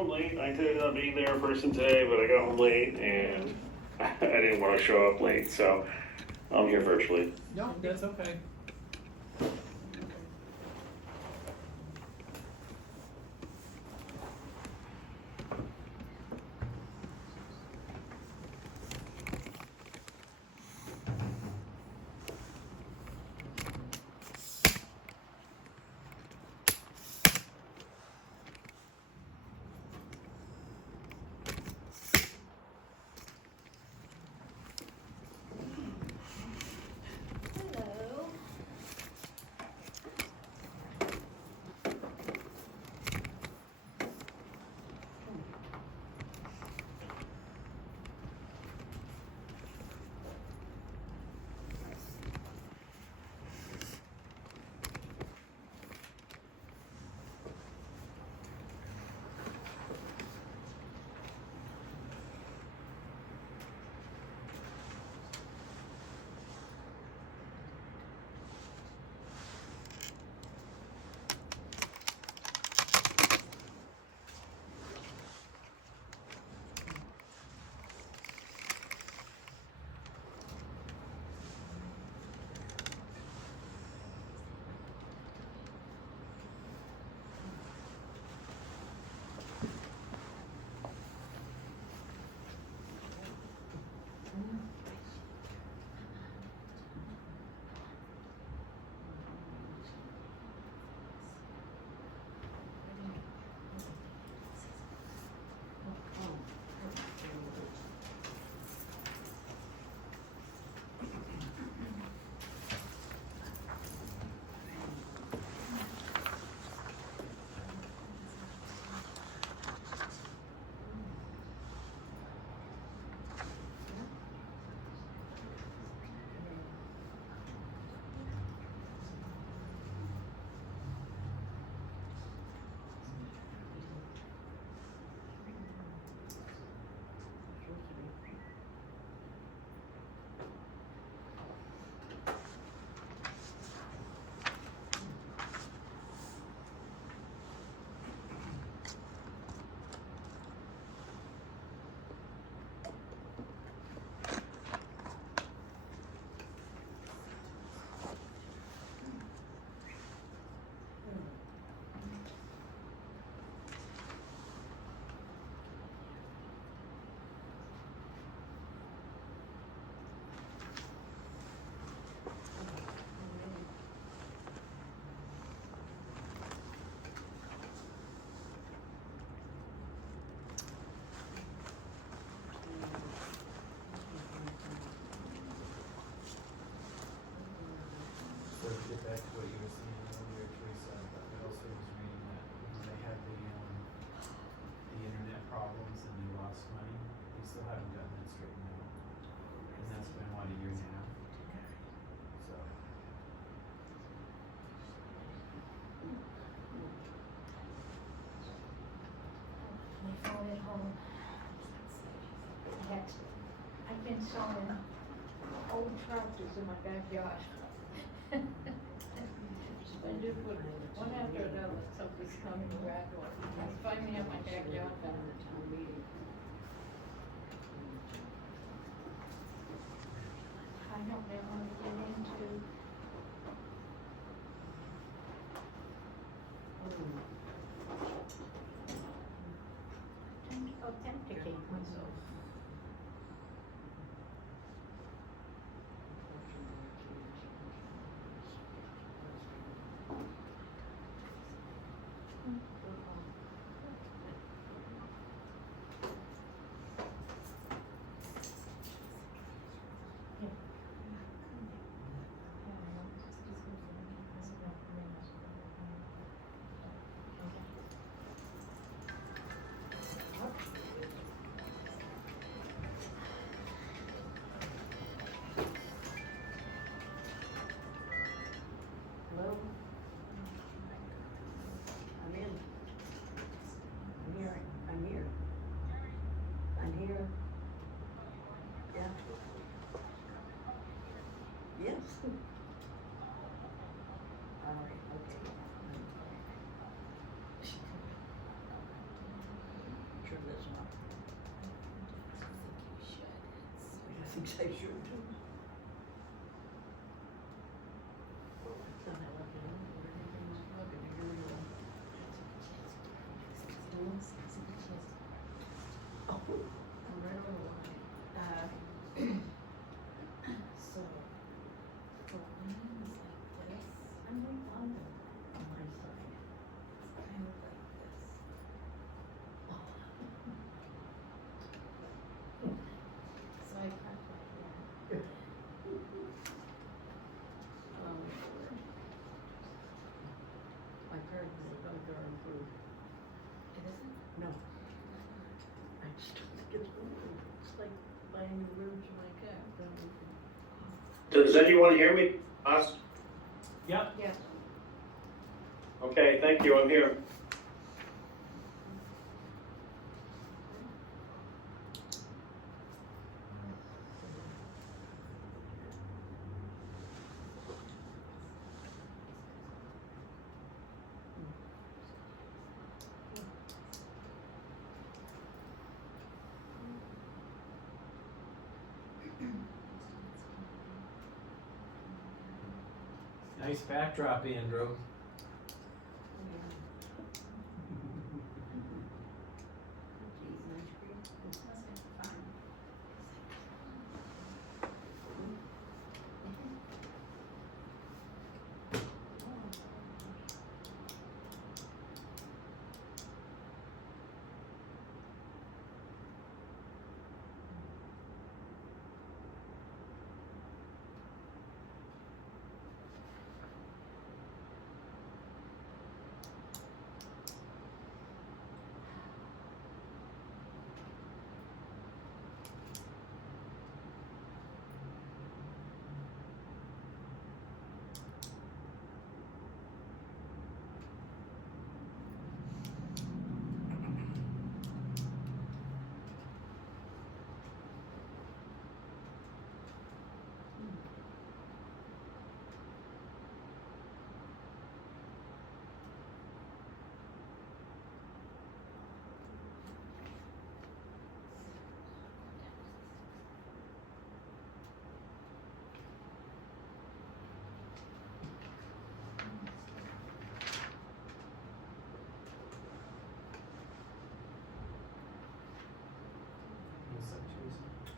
home late. I intended on being there in person today, but I got home late and I didn't want to show up late, so I'm here virtually. No, that's okay. Hello. So to get back to what you were saying earlier, Teresa, I also was reading that when they had the internet problems and they lost money, they still haven't gotten that straightened out. And that's been, what, a year and a half? So. My phone at home. I've been sawing old tractors in my backyard. I do put one after another, something's coming around. I finally have my backyard done. I don't know how to get into. Trying to authenticate myself. Hello? I'm in. Which they should do. So, the line is like this, I'm right on my side, it's kind of like this. So I cut right here. Lord. My parents are gonna go improve. It isn't? No. I just don't think it's moving. It's like buying a room to my car. Don't move. Does anyone hear me? Us? Yep. Yes. Okay, thank you, I'm here. Nice backdrop, Andrew.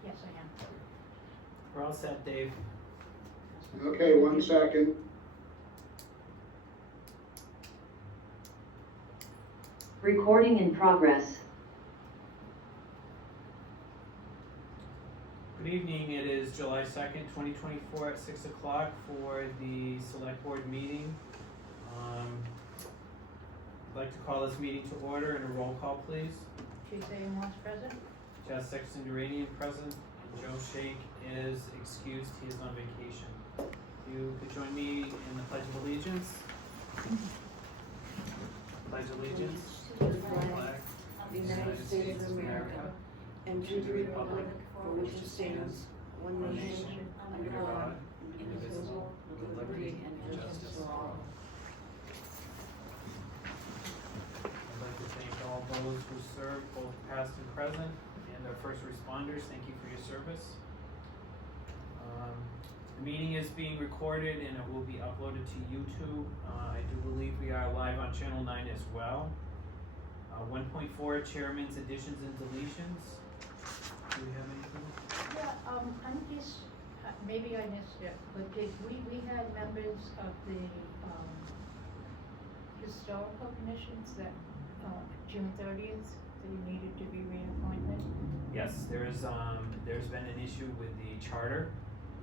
Yes, I am. We're all set, Dave. Okay, 1 second. Recording in progress. Good evening, it is July 2nd, 2024 at 6 o'clock for the select board meeting. I'd like to call this meeting to order and a roll call, please. Tuesday and what's present? Jess Sexton Uranian present. Joe Shake is excused, he is on vacation. You could join me in the Pledge of Allegiance. Pledge allegiance To the to the flag flag of the United States of America and to the republic for which it stands, one nation, under God, indivisible, with liberty and justice for all. I'd like to thank all those who served, both past and present, and our first responders, thank you for your service. The meeting is being recorded and it will be uploaded to YouTube. I do believe we are live on Channel 9 as well. 1.4, Chairman's additions and deletions. Do we have anything? Yeah, I'm just, maybe I missed it, but we had members of the, historical commissions that, June 30th, they needed to be reappointed. Yes, there's been an issue with the charter,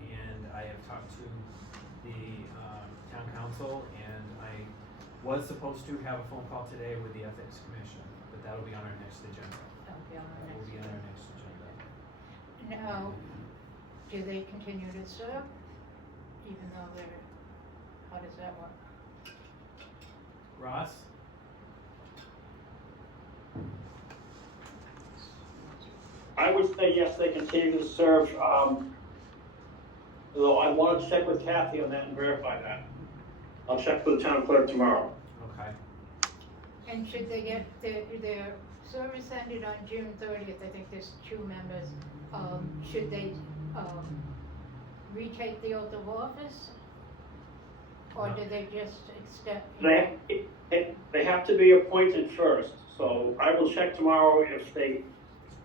and I have talked to the town council, and I was supposed to have a phone call today with the ethics commission, but that'll be on our next agenda. That'll be on our That will next be on one. our next agenda. Now, do they continue to serve, even though they're, how does that work? Ross? I would say yes, they continue to serve, though I want to check with Kathy on that and verify that. I'll check with the town clerk tomorrow. Okay. And should they get, their service ended on June 30th, I think there's 2 members, should they retake the oath of office? Or No. do they just extend? They have to be appointed first, so I will check tomorrow if they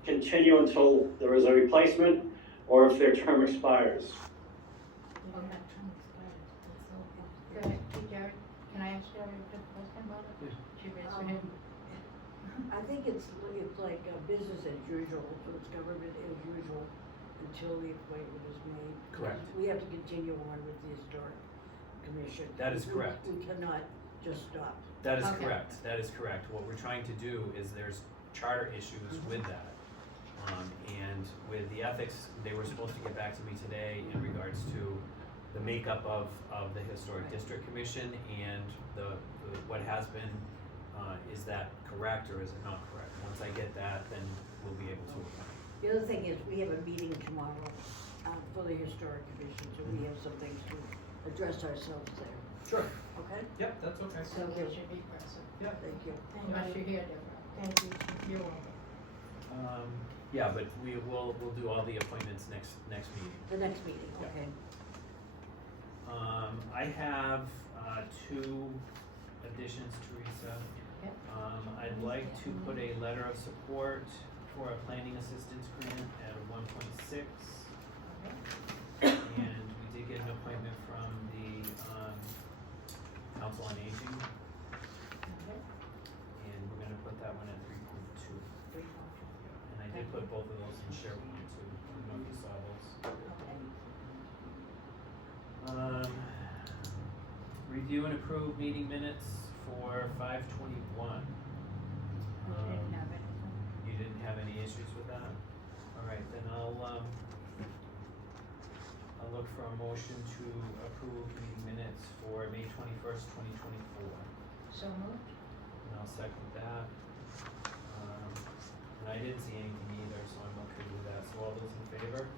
continue until there is a replacement, or if their term expires. Okay. Go ahead, Jerry, can I ask Jerry a question about it? She raised her hand. I think it's like business as usual, so it's government as usual until the appointment is made. Correct. We have to continue on with the historic commission. That is correct. We cannot just stop. That is Okay. correct, that is correct. What we're trying to do is there's charter issues with that. And with the ethics, they were supposed to get back to me today in regards to the makeup of the Historic District Commission and the what has been, is that correct or is it not correct? Once I get that, then we'll be able to appoint. The other thing is, we have a meeting tomorrow, for the historic commission, so we have some things to address ourselves there, Sure. okay? Yep, that's okay. So Thank we you. should be present. Thank you. Unless you're here, Deborah. Thank you. You're welcome. Yeah, but we'll do all the appointments next meeting. The next meeting, Yeah. okay. I have, two additions, Teresa. Yep. I'd like to put a letter of support for a planning assistance grant at 1.6. Okay. And we did get an appointment from the, Council on Aging, Okay. and we're gonna put that one at 3.2. And I did put both of those in SharePoint too, I don't know if you saw those. Okay. Review and approve meeting minutes for 5/21. We didn't have anything. You didn't have any issues with that? Alright, then I'll look for a motion to approve meeting minutes for May 21st, 2024. So moved? And I'll second that. And I didn't see anything either, so I'm okay with that. So all those in favor?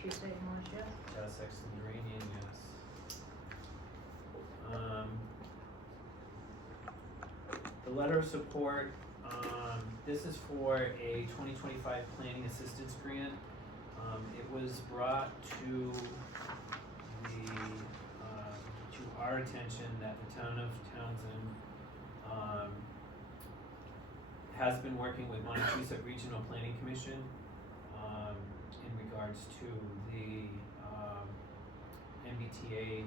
She said Morse, yes? Chaz Sexton Duranian, yes. The letter of support, this is for a 2025 planning assistance grant. It was brought to our attention that the town of Townsend, has been working with Montechusett Regional Planning Commission, in regards to the, MBTA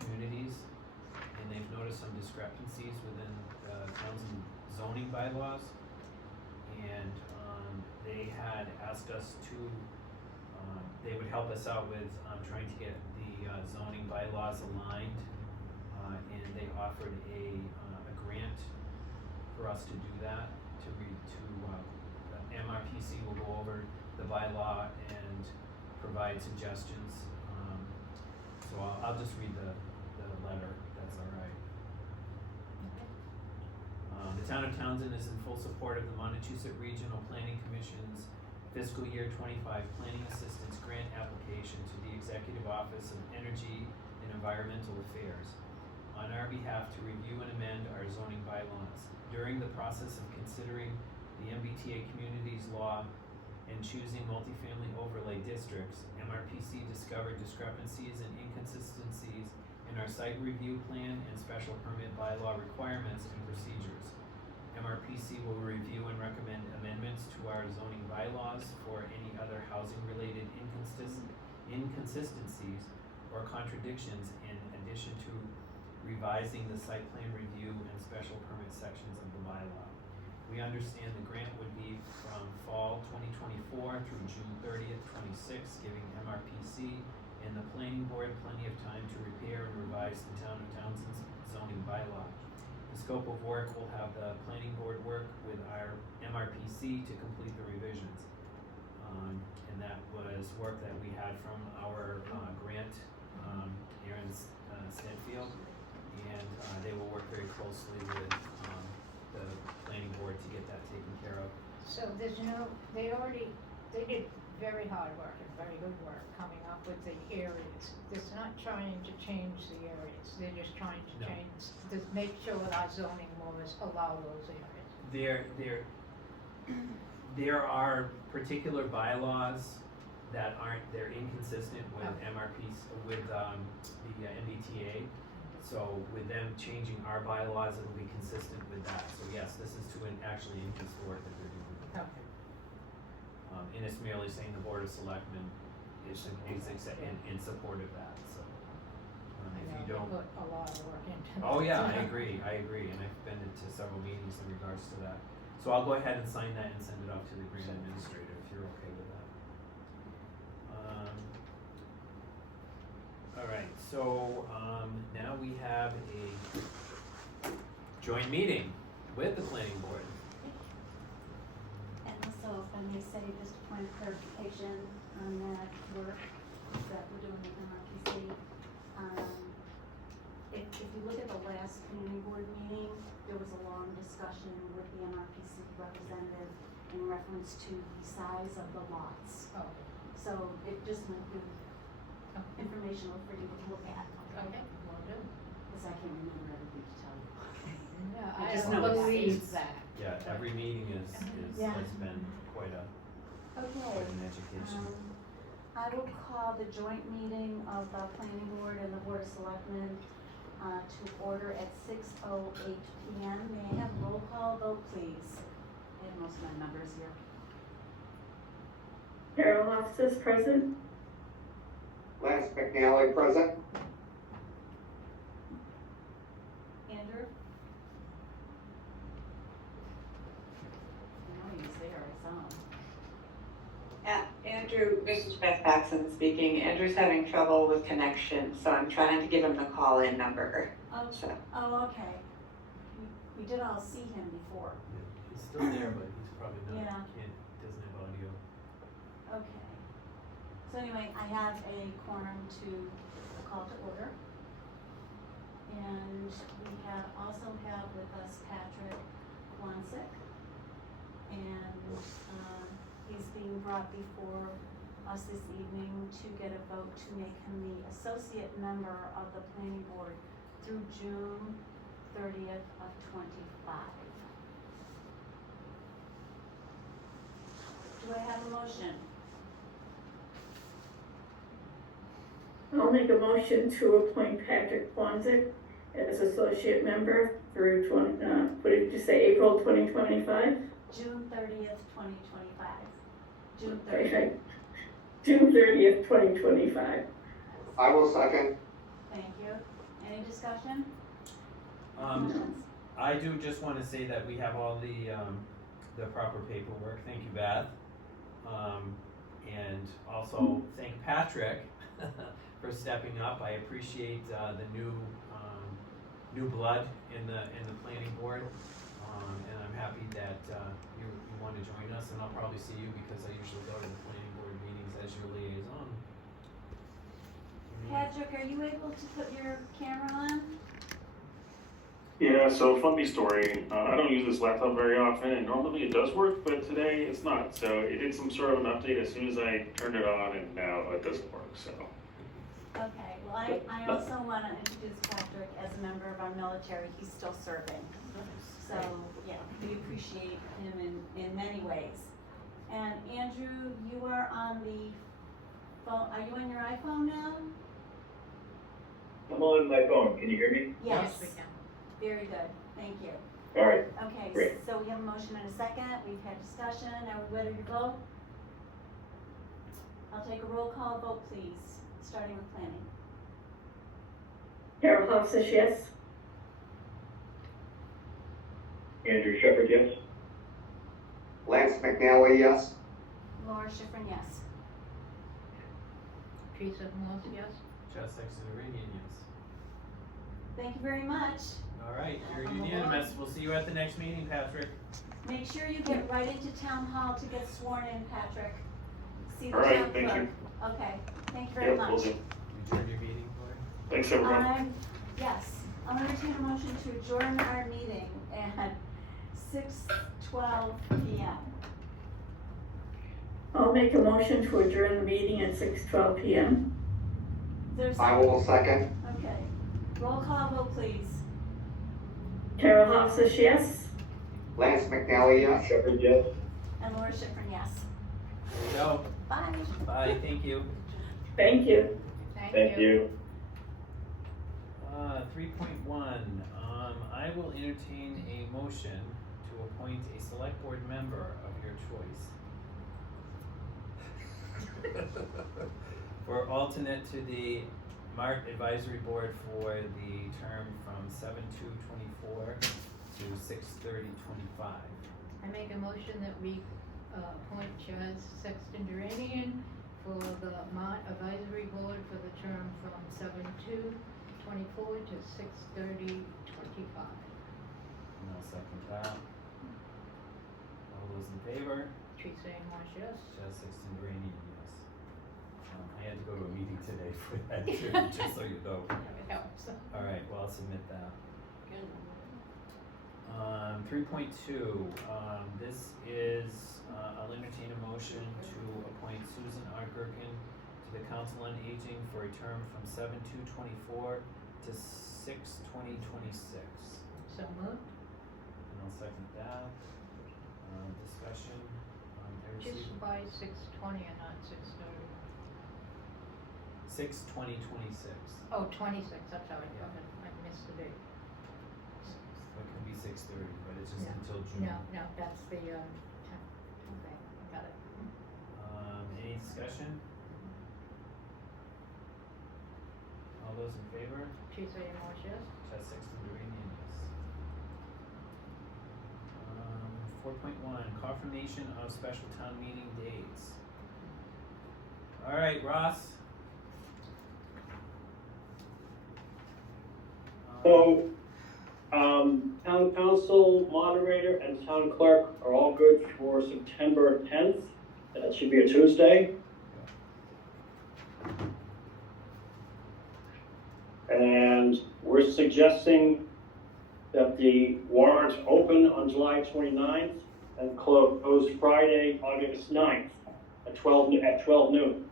communities, and they've noticed some discrepancies within the Townsend zoning bylaws. And, they had asked us to, they would help us out with, trying to get the, zoning bylaws aligned. And they offered a grant for us to do that, MRPC will go over the bylaw and provide suggestions. So I'll just read the letter, if that's all right. The town of Townsend is in full support of the Montechusett Regional Planning Commission's fiscal year 25 Planning Assistance Grant application to the Executive Office of Energy and Environmental Affairs on our behalf to review and amend our zoning bylaws. During the process of considering the MBTA communities law and choosing multifamily overlay districts, MRPC discovered discrepancies and inconsistencies in our site review plan and special permit bylaw requirements and procedures. MRPC will review and recommend amendments to our zoning bylaws for any other housing-related inconsistencies or contradictions in addition to revising the site plan review and special permit sections of the bylaw. We understand the grant would be from fall 2024 through June 30th, 26, giving MRPC and the planning board plenty of time to repair and revise the town of Townsend's zoning bylaw. The scope of work will have the planning board work with our MRPC to complete the revisions. And that was work that we had from our grant, Aaron Stanfield. And they will work very closely with the planning board to get that taken care of. So there's no, they did very hard work and very good work coming up with the areas. It's not trying to change the areas, they're just trying to No. to make sure that our zoning laws allow those areas. There are particular bylaws that aren't, they're inconsistent with MRPs, with, the MBTA. So with them changing our bylaws, it'll be consistent with that. So yes, this is to actually increase the work that they're doing. Okay. And it's merely saying the Board of Selectmen is in support of that, so. I If know you they don't. put a lot of work into that. Oh, yeah, I agree, and I've been to several meetings in regards to that. So I'll go ahead and sign that and send it off to the grant administrator if you're okay with that. All right, so, now we have a joint meeting with the planning board. And also, if I may say, just a point of clarification on that work that we're doing with MRPC. If you look at the last planning board meeting, there was a long discussion with the MRPC representative in reference to the size of the lots. Oh, So it just might be okay. informational for you to look at, Okay, will do. because I can't remember everything to tell you. No, I I just don't know that. believe that. Yeah, every meeting Yeah. has been quite an Okay. education. I will call the joint meeting of the planning board and the board of selectmen to order at 6:08 PM. May I have a roll call vote, please? I have most of my members here. Carol Hofstas present. Lance McNally present. Andrew? I know he's there, I saw him. Andrew, this is Beth Paxson speaking. Andrew's having trouble with connection, so I'm trying to give him the call-in number. Oh, So, okay. We did all see him before. He's still there, but he's probably Yeah. doesn't have audio. Okay. So anyway, I have a quorum to call to order. And we also have with us Patrick Quonset. And, he's being brought before us this evening to get a vote to make him the associate member of the planning board through June 30th of 25. Do I have a motion? I'll make a motion to appoint Patrick Quonset as associate member through what did you say, April 2025? June 30th, 2025. June 30th. Okay. June 30th, 2025. I will second. Thank you. Any discussion? Um, Questions? I do just wanna say that we have all the proper paperwork, thank you, Beth. And also thank Patrick for stepping up, I appreciate, the new blood in the planning board. And I'm happy that, you wanna join us, and I'll probably see you because I usually go to the planning board meetings as your liaison. Patrick, are you able to put your camera on? Yeah, so funny story, I don't use this laptop very often, and normally it does work, but today it's not. So it did some sort of an update as soon as I turned it on, and now it doesn't work, so. Okay, well, I also want to introduce Patrick as a member of our military. He's still serving. So, yeah, we appreciate him in many ways. And Andrew, you are on the phone, are you on your iPhone now? I'm on my phone. Can you hear me? Yes. We can. Very good, thank you. All right. Okay, Great. so we have a motion and a second, we've had discussion, are we ready to vote? I'll take a roll call vote, please, starting with planning. Carol Hofstas, yes. Andrew Shepherd, yes. Lance McNally, yes. Laura Schifrin, yes. Teresa Moore, yes. Just Exeter-Iranian, yes. Thank you very much. All right, you're unanimous, we'll see you at the next meeting, Patrick. Make sure you get right into town hall to get sworn in, Patrick. See the All right, town thank clerk. you. Okay, thank you very Yep, much. will do. You adjourn your meeting, Lori? Thanks, everyone. Yes, I'll entertain a motion to adjourn our meeting at 6:12 PM. I'll make a motion to adjourn the meeting at 6:12 PM. Is there a I second? will second. Okay, roll call vote, please. Carol Hofstas, yes. Lance McNally, yes. Shepherd, yes. And Laura Schifrin, yes. There we go. Bye. Bye, thank you. Thank you. Thank you. 3.1, I will entertain a motion to appoint a select board member of your choice for alternate to the Mart Advisory Board for the term from 7/2/24 to 6/30/25. I make a motion that we appoint Chaz Sexton Duranian for the Mont Advisory Board for the term from 7/2/24 to 6/30/25. And I'll second that. All those in favor? Teresa A. Marsh, yes. Chaz Sexton Duranian, yes. I had to go to a meeting today for that too, just so you know. It helps. Alright, well, I'll submit that. 3.2, this is, I'll entertain a motion to appoint Susan R. Gherkin to the Council on Aging for a term from 7/2/24 to 6/20/26. So moved. And I'll second that. Discussion, I Just received by 6:20 and not 6:30. 6/20/26. Oh, 26, I'm sorry, I missed the date. It can be 6:30, but it's just No. until June. No, that's the, time. Okay, I got it. Any discussion? All those in favor? Teresa A. Marsh, yes. Chaz Sexton Duranian, yes. 4.1, confirmation of special town meeting dates. Alright, Ross. So, town council, moderator, and town clerk are all good for September 10th. That should be a Tuesday. And we're suggesting that the warrant open on July 29th and close Friday, August 9th at 12 noon.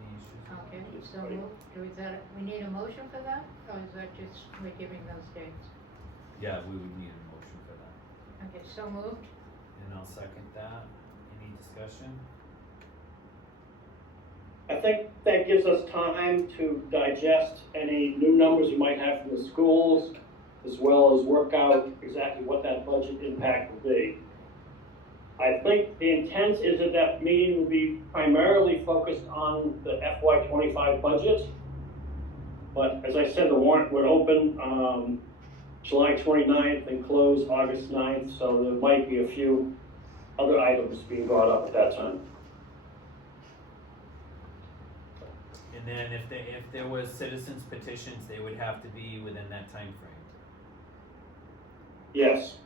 Any issues? Okay, so moved. Is that, we need a motion for that, or is that just, we're giving those dates? Yeah, we would need a motion for that. Okay, so moved. And I'll second that. Any discussion? I think that gives us time to digest any new numbers we might have from the schools, as well as work out exactly what that budget impact will be. I think the intent is that that meeting will be primarily focused on the FY25 budget. But as I said, the warrant would open July 29th and close August 9th, so there might be a few other items being brought up at that time. And then if there was citizens petitions, they would have to be within that time frame. Yes.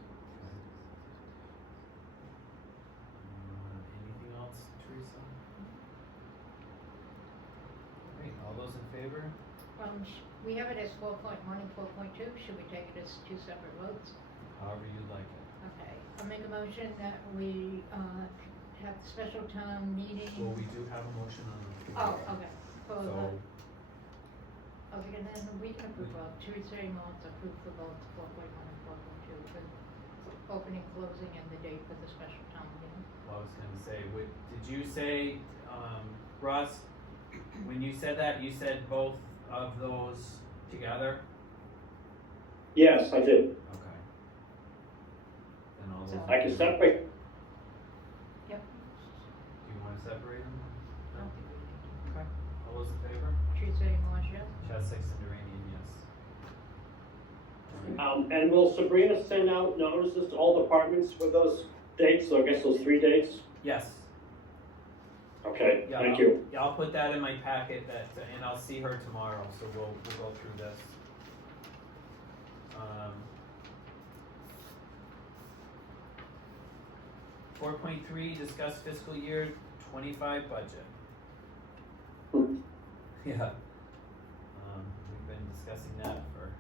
Anything else, Teresa? Alright, all those in favor? We have it as 4.1 and 4.2, should we take it as two separate votes? However you'd like it. Okay, I'll make a motion that we, have the special town meeting. Well, we do have a motion on the Oh, floor. okay, for So, the, okay, and then we can approve both, Teresa A. Marsh approved for both 4.1 and 4.2, for opening, closing, and the date for the special town meeting. well, I was gonna say, did you say, Russ, when you said that, you said both of those together? Yes, I did. Okay. Then all those. So- in I can favor- separate. Yep. Do you wanna separate them? No. Okay. All those in favor? Teresa A. Marsh, yes. Chaz Sexton Duranian, yes. And will Sabrina send out notices to all departments with those dates, so I guess those 3 dates? Yes. Okay, Yeah, thank you. Yeah, I'll put that in my packet and I'll see her tomorrow, so we'll go through this. 4.3, discuss fiscal year 25 budget. Yeah. We've been discussing that for,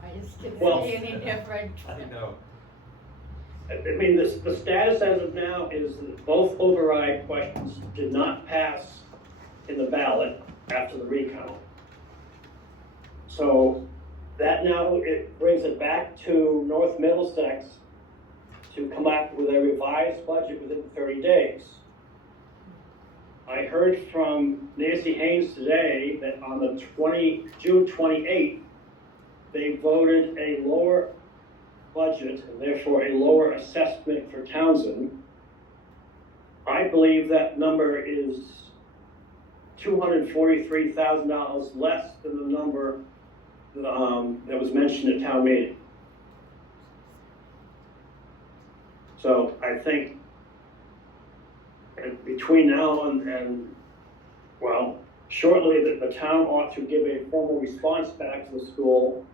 Why is it Well- any different? I know. I mean, the status as of now is that both override questions did not pass in the ballot after the recount. So that now, it brings it back to North Middlesex to come up with a revised budget within 30 days. I heard from Nancy Haynes today that on the June 28th, they voted a lower budget and therefore a lower assessment for Townsend. I believe that number is $243,000 less than the number that was mentioned at town meeting. So I think between now and well, shortly the town ought to give a formal response back to the school,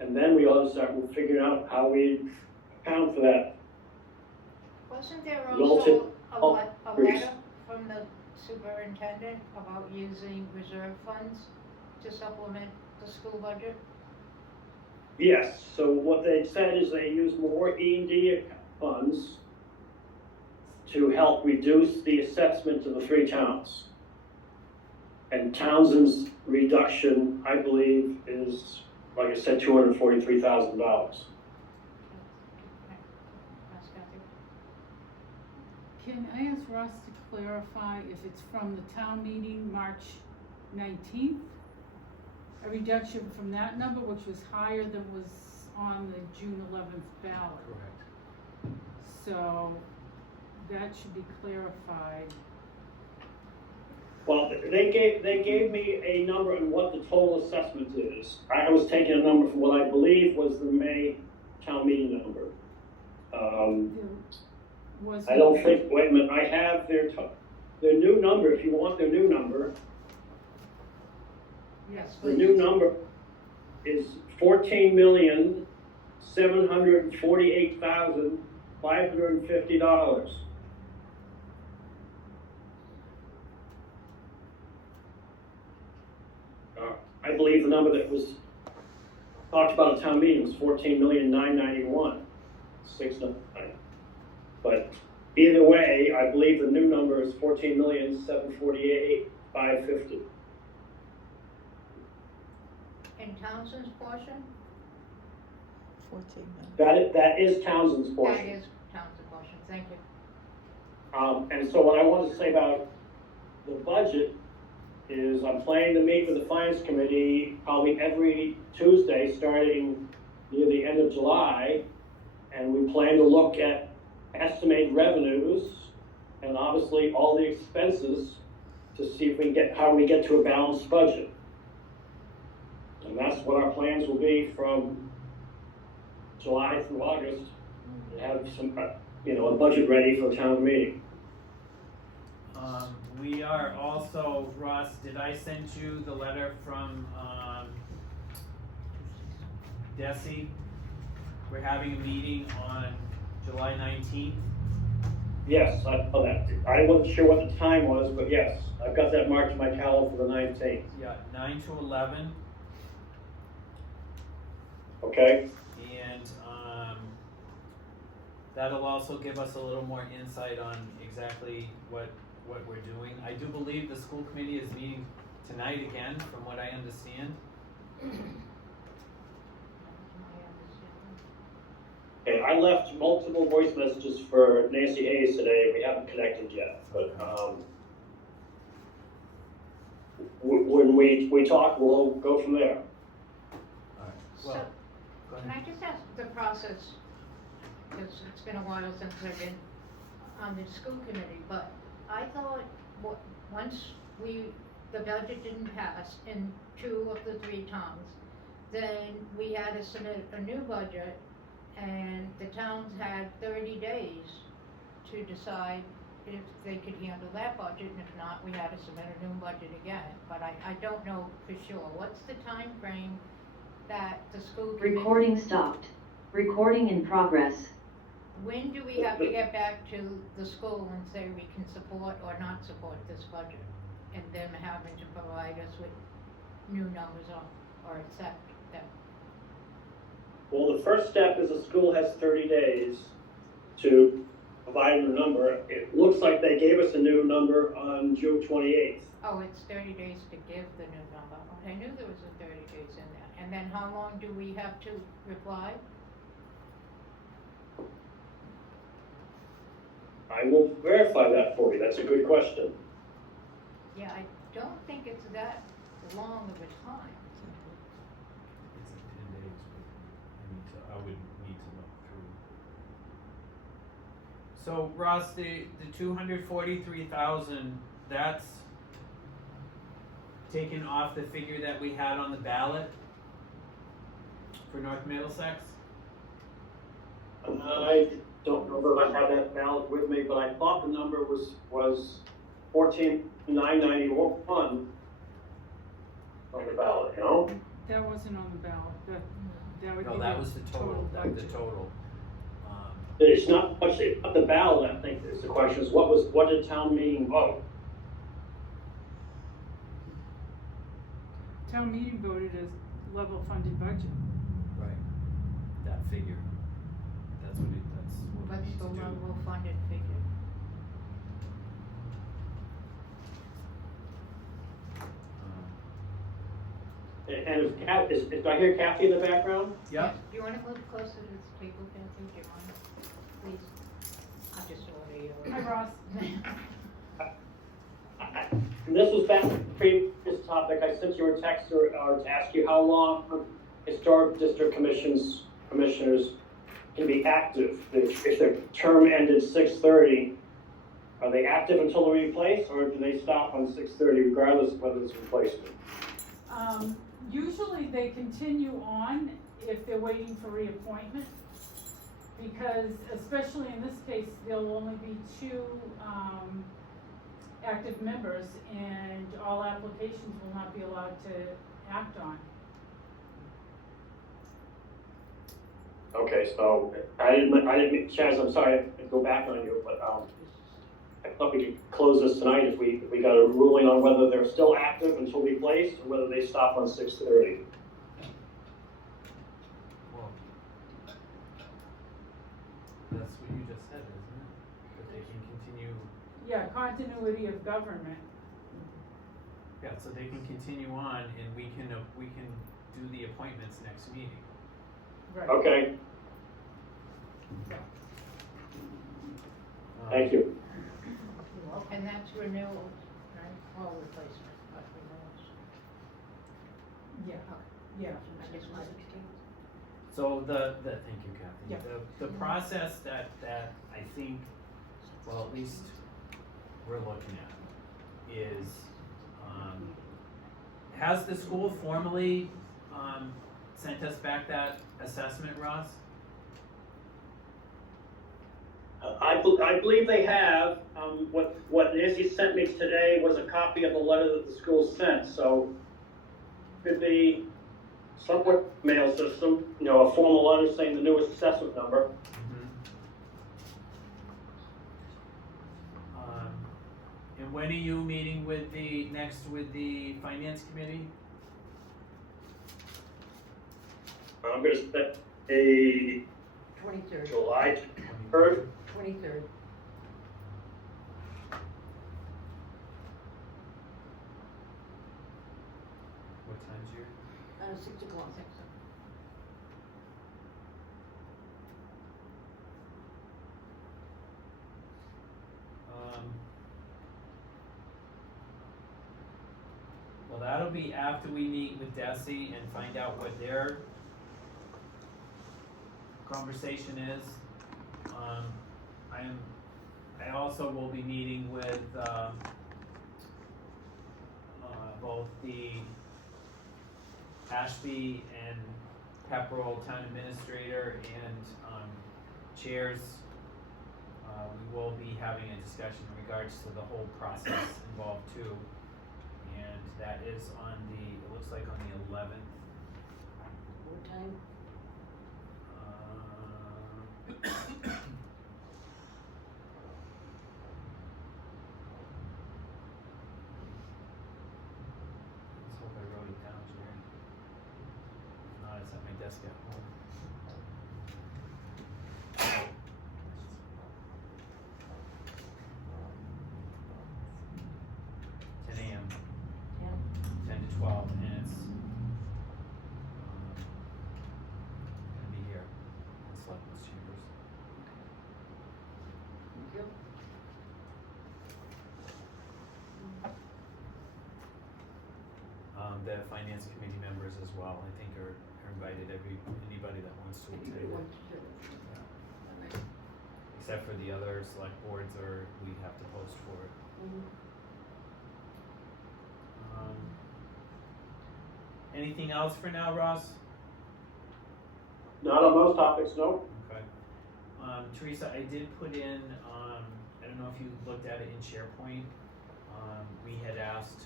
and then we ought to start figuring out how we account for that. Wasn't there Relative also a increase. letter from the superintendent about using reserve funds to supplement the school budget? Yes, so what they said is they use more E&D funds to help reduce the assessment to the 3 towns. And Townsend's reduction, I believe, is, like I said, $243,000. Can I ask Ross to clarify if it's from the town meeting, March 19th? A reduction from that number, which was higher than was on the June 11th ballot. Correct. So that should be clarified. Well, they gave me a number on what the total assessment is. I was taking a number from what I believe was the May town meeting number. I don't think, wait a minute, I have their new number, if you want their new number. Yes, The please. new number is $14,748,550. I believe the number that was talked about at town meeting was $14,991,699. But either way, I believe the new number is $14,748,550. In Townsend's portion? 14 minutes. That is Townsend's That portion. is Townsend's portion, thank you. And so what I wanted to say about the budget is I'm planning to meet with the finance committee probably every Tuesday starting near the end of July. And we plan to look at estimated revenues and obviously all the expenses to see if we can how we get to a balanced budget. And that's what our plans will be from July through August, to have some, a budget ready for the town meeting. We are also, Ross, did I send you the letter from, Desi? We're having a meeting on July 19th. Yes, I wasn't sure what the time was, but yes, I've got that marked in my calendar for the 19th. Yeah, 9 to 11. Okay? And, that'll also give us a little more insight on exactly what we're doing. I do believe the school committee is meeting tonight again, from what I understand. Okay, I left multiple voice messages for Nancy Hayes today. We haven't connected yet, but when we talk, we'll go from there. So, Well, go can ahead. I just ask the process, because it's been a while since I've been on the school committee, but I thought once the budget didn't pass in 2 of the 3 towns, then we had to submit a new budget, and the towns had 30 days to decide if they could handle that budget, and if not, we had to submit a new budget again. But I don't know for sure. What's the time frame that the school committee? Recording stopped. Recording in progress. When do we have to get back to the school and say we can support or not support this budget? And them having to provide us with new numbers or accept them? Well, the first step is the school has 30 days to provide a new number. It looks like they gave us a new number on June 28th. Oh, it's 30 days to give the new number. Okay, I knew there was a 30 days in there. And then how long do we have to reply? I will verify that for you, that's a good question. Yeah, I don't think it's that long of a time. It's like 10 days, but I would need to look through. So Ross, the 243,000, that's taken off the figure that we had on the ballot for North Middlesex? I don't know that I have that ballot with me, but I thought the number was 14,991 on the ballot, no? That wasn't on the ballot, that would be No, that was the total, the budget. total. It's not much, it's not the ballot, I think, is the question, is what did town meeting vote? Town meeting voted as level funded budget. Right. That figure. That's what we What's need the to do. level funded figure? And do I hear Kathy in the background? Yep. Do you wanna move closer to this table, Kathy, do you mind? Please, I'll just order you. Hi, Ross. And this was back to the previous topic, I sent you a text or to ask you how long historic district commissioners can be active. If their term ended 6/30, are they active until they're replaced, or do they stop on 6/30 regardless of whether it's replacement? Usually they continue on if they're waiting for reappointment, because especially in this case, there'll only be two, active members, and all applications will not be allowed to act on. Okay, so I didn't, Chaz, I'm sorry, I go back on you, but, I thought we could close this tonight if we got a ruling on whether they're still active until replaced, or whether they stop on 6/30. Well, that's what you just said, isn't it? That they can continue, Yeah, continuity of government. yeah, so they can continue on and we can do the appointments next meeting. Right. Okay, thank you. And that's renewals, right? Or replacement, but renewals. Yeah, yeah. I guess my. So thank you, Kathy. Yeah. The process that I think, well, at least we're looking at is, has the school formally, sent us back that assessment, Ross? I believe they have, what Nancy sent me today was a copy of the letter that the school sent, so could be somewhat mail system, a formal letter saying the newest assessment number. And when are you meeting with the finance committee? I'm gonna set a 23rd. July 3rd. 23rd. What time's your? 6 o'clock. Well, that'll be after we meet with Desi and find out what their conversation is. I also will be meeting with, both the Ashby and Pepperell Town Administrator and, chairs. We will be having a discussion in regards to the whole process involved too. And that is on it looks like on the 11th. What time? Let's hope I wrote it down, Jerry. If not, it's at my desk at home. AM, 10 to 12, and it's gonna be here in Selectmen's Chambers. Thank you. the finance committee members as well, I think are invited, anybody that wants to attend. Yeah. Except for the other select boards, or we have to post for it. Anything else for now, Ross? Not on those topics, no. Okay. Teresa, I did put in, I don't know if you looked at it in SharePoint. We had asked,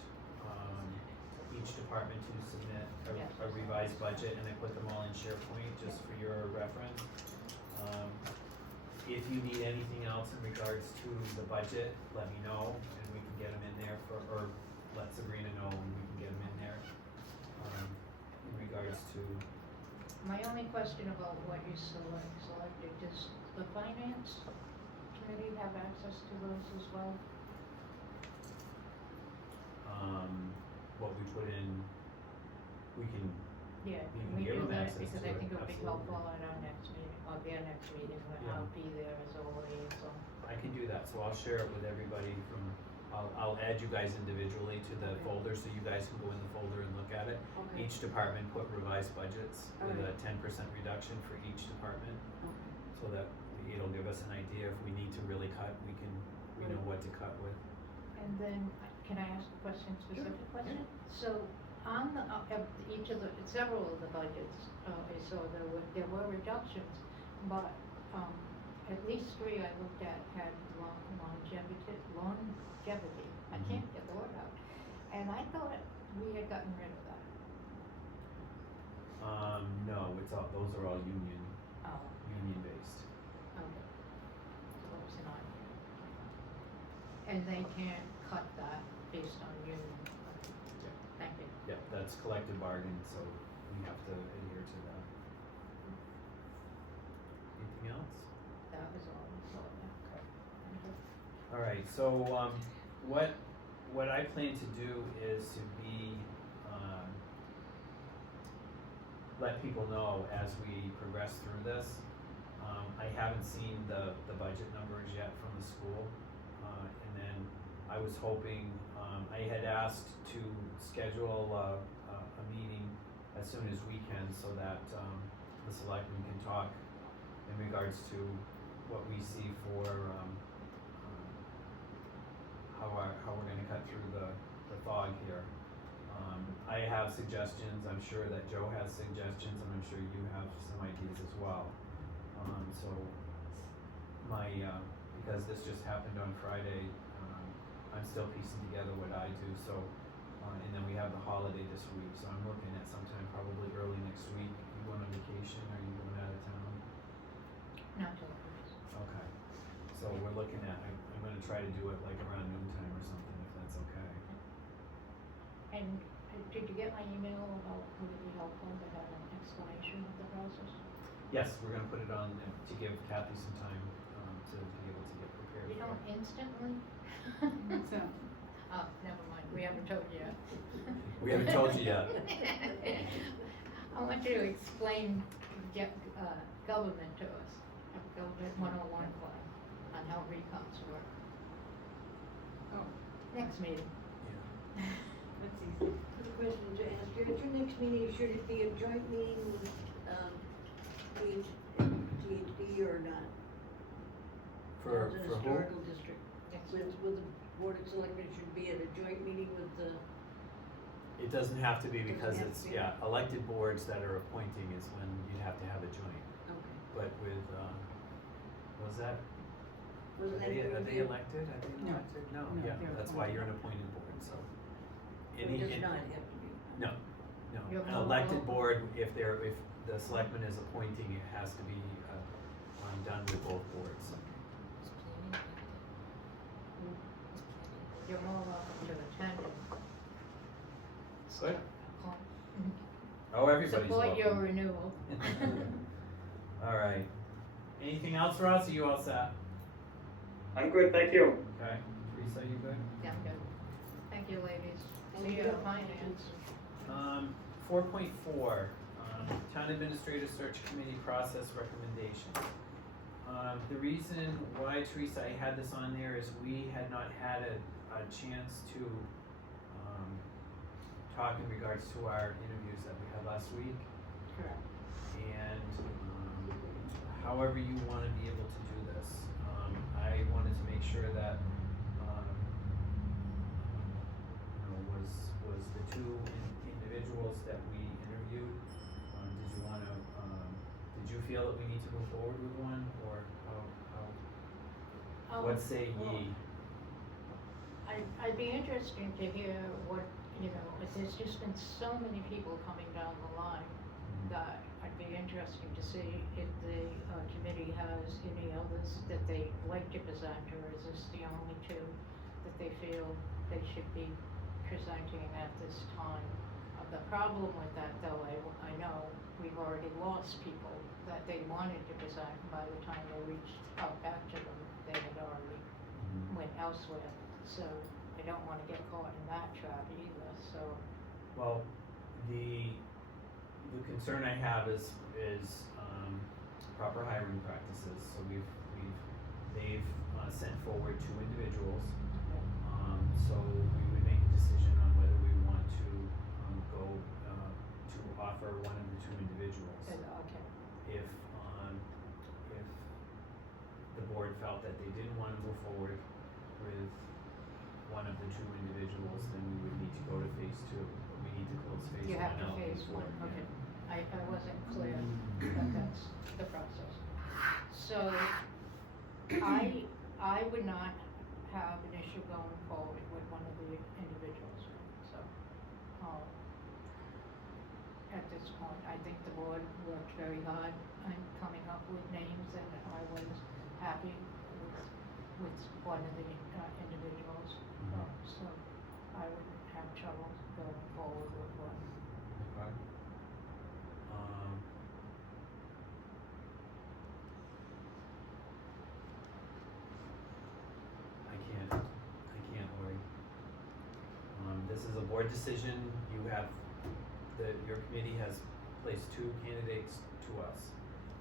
each department to submit a revised budget, and I put them all in SharePoint just for your reference. If you need anything else in regards to the budget, let me know, and we can get them in there or let Sabrina know, and we can get them in there. In regards to, My only question about what you selected, does the finance committee have access to those as well? what we put in, we can, Yeah, You can we give do them that access because to I it, think it would be absolutely. helpful at our next meeting, or their next meeting, when Yeah. I'll be there as always, so. I can do that, so I'll share it with everybody from, I'll add you guys individually to the folder, so you guys can go in the folder and look at it. Okay. Each department put revised budgets with a Alright. 10% reduction for each department, Okay. so that it'll give us an idea if we need to really cut, we know what to cut with. And then, can I ask a question, specific question? So, on the, each of the, several of the budgets, I saw there were reductions, but, at least 3 I looked at had longevity, I can't get the word out. And I thought we had gotten rid of that. No, those are all union Oh, based. okay. So it's not here. And they can't cut that based on union. Okay. Yeah. Thank you. Yeah, that's collective bargain, so we have to adhere to that. Anything else? That was all I saw, okay. Thank you. All right, so, what I plan to do is to let people know as we progress through this. I haven't seen the budget numbers yet from the school, and then I was hoping, I had asked to schedule a meeting as soon as we can, so that, the selectmen can talk in regards to what we see for, how we're gonna cut through the fog here. I have suggestions, I'm sure that Joe has suggestions, and I'm sure you have some ideas as well. So because this just happened on Friday, I'm still piecing together what I do, so, and then we have the holiday this week, so I'm looking at sometime probably early next week. You going on vacation, or you going out of town? Not till August. Okay, so we're looking at, I'm gonna try to do it like around noontime or something, if that's okay. And did you get my email about would it be helpful to have an explanation of the process? Yes, we're gonna put it on to give Kathy some time, to be able to get prepared You for don't it. instantly? So, Oh, never mind, we haven't told you yet. We haven't told you yet. I want you to explain government to us, government 101 class, on how recons work. oh, Next meeting. that's easy. Good question to ask you. At your next meeting, should it be a joint meeting with, THB or not? For The who? historical district. Next With the Board of Selectmen, should be at a joint meeting with the, It doesn't have to be, Doesn't because have it's, to be. yeah, elected boards that are appointing is when you'd have to have a joint. okay. But with, was that, Wasn't that are going to they be? elected? Are they No. elected? No, No, yeah, they're that's why you're an appointed board, so. It does not have to be. No, You're an elected more board, if the selectman is appointing, it has to be, done with both boards. You're more welcome to attend and Good. con- Oh, everybody's welcome. support your renewal. All right. Anything else, Ross? Are you all set? I'm good, thank you. Okay. Teresa, you good? Yeah, I'm good. Thank you, ladies. Thank See you you. at finance. 4.4, Town Administrator Search Committee Process Recommendations. The reason why, Teresa, I had this on there is we had not had a chance to talk in regards to our interviews that we had last week. Correct. And however you want to be able to do this, I wanted to make sure that was the two individuals that we interviewed. Did you want to? Did you feel that we need to move forward with one, or how? What say ye? I'd be interested to hear what, there's just been so many people coming down the line that I'd be interested to see if the committee has any others that they like to present, or is this the only two that they feel they should be presenting at this time? The problem with that, though, I know we've already lost people that they wanted to present, and by the time they reached out back to them, they had already went elsewhere. So I don't want to get caught in that trap either, so. Well, the concern I have is proper hiring practices. So they've sent forward two individuals. So we would make a decision on whether we want to go to offer one of the two individuals. Okay. If the board felt that they didn't want to move forward with one of the two individuals, then we would need to go to phase two. But we need to close phase You one have to out phase before, one, okay. yeah. I wasn't clear that that's the process. So, I would not have an issue going forward with one of the individuals, so. At this point, I think the board worked very hard on coming up with names, and I was happy with one of the individuals. So I wouldn't have trouble going forward with one. Okay. I can't worry. This is a board decision. Your committee has placed two candidates to us,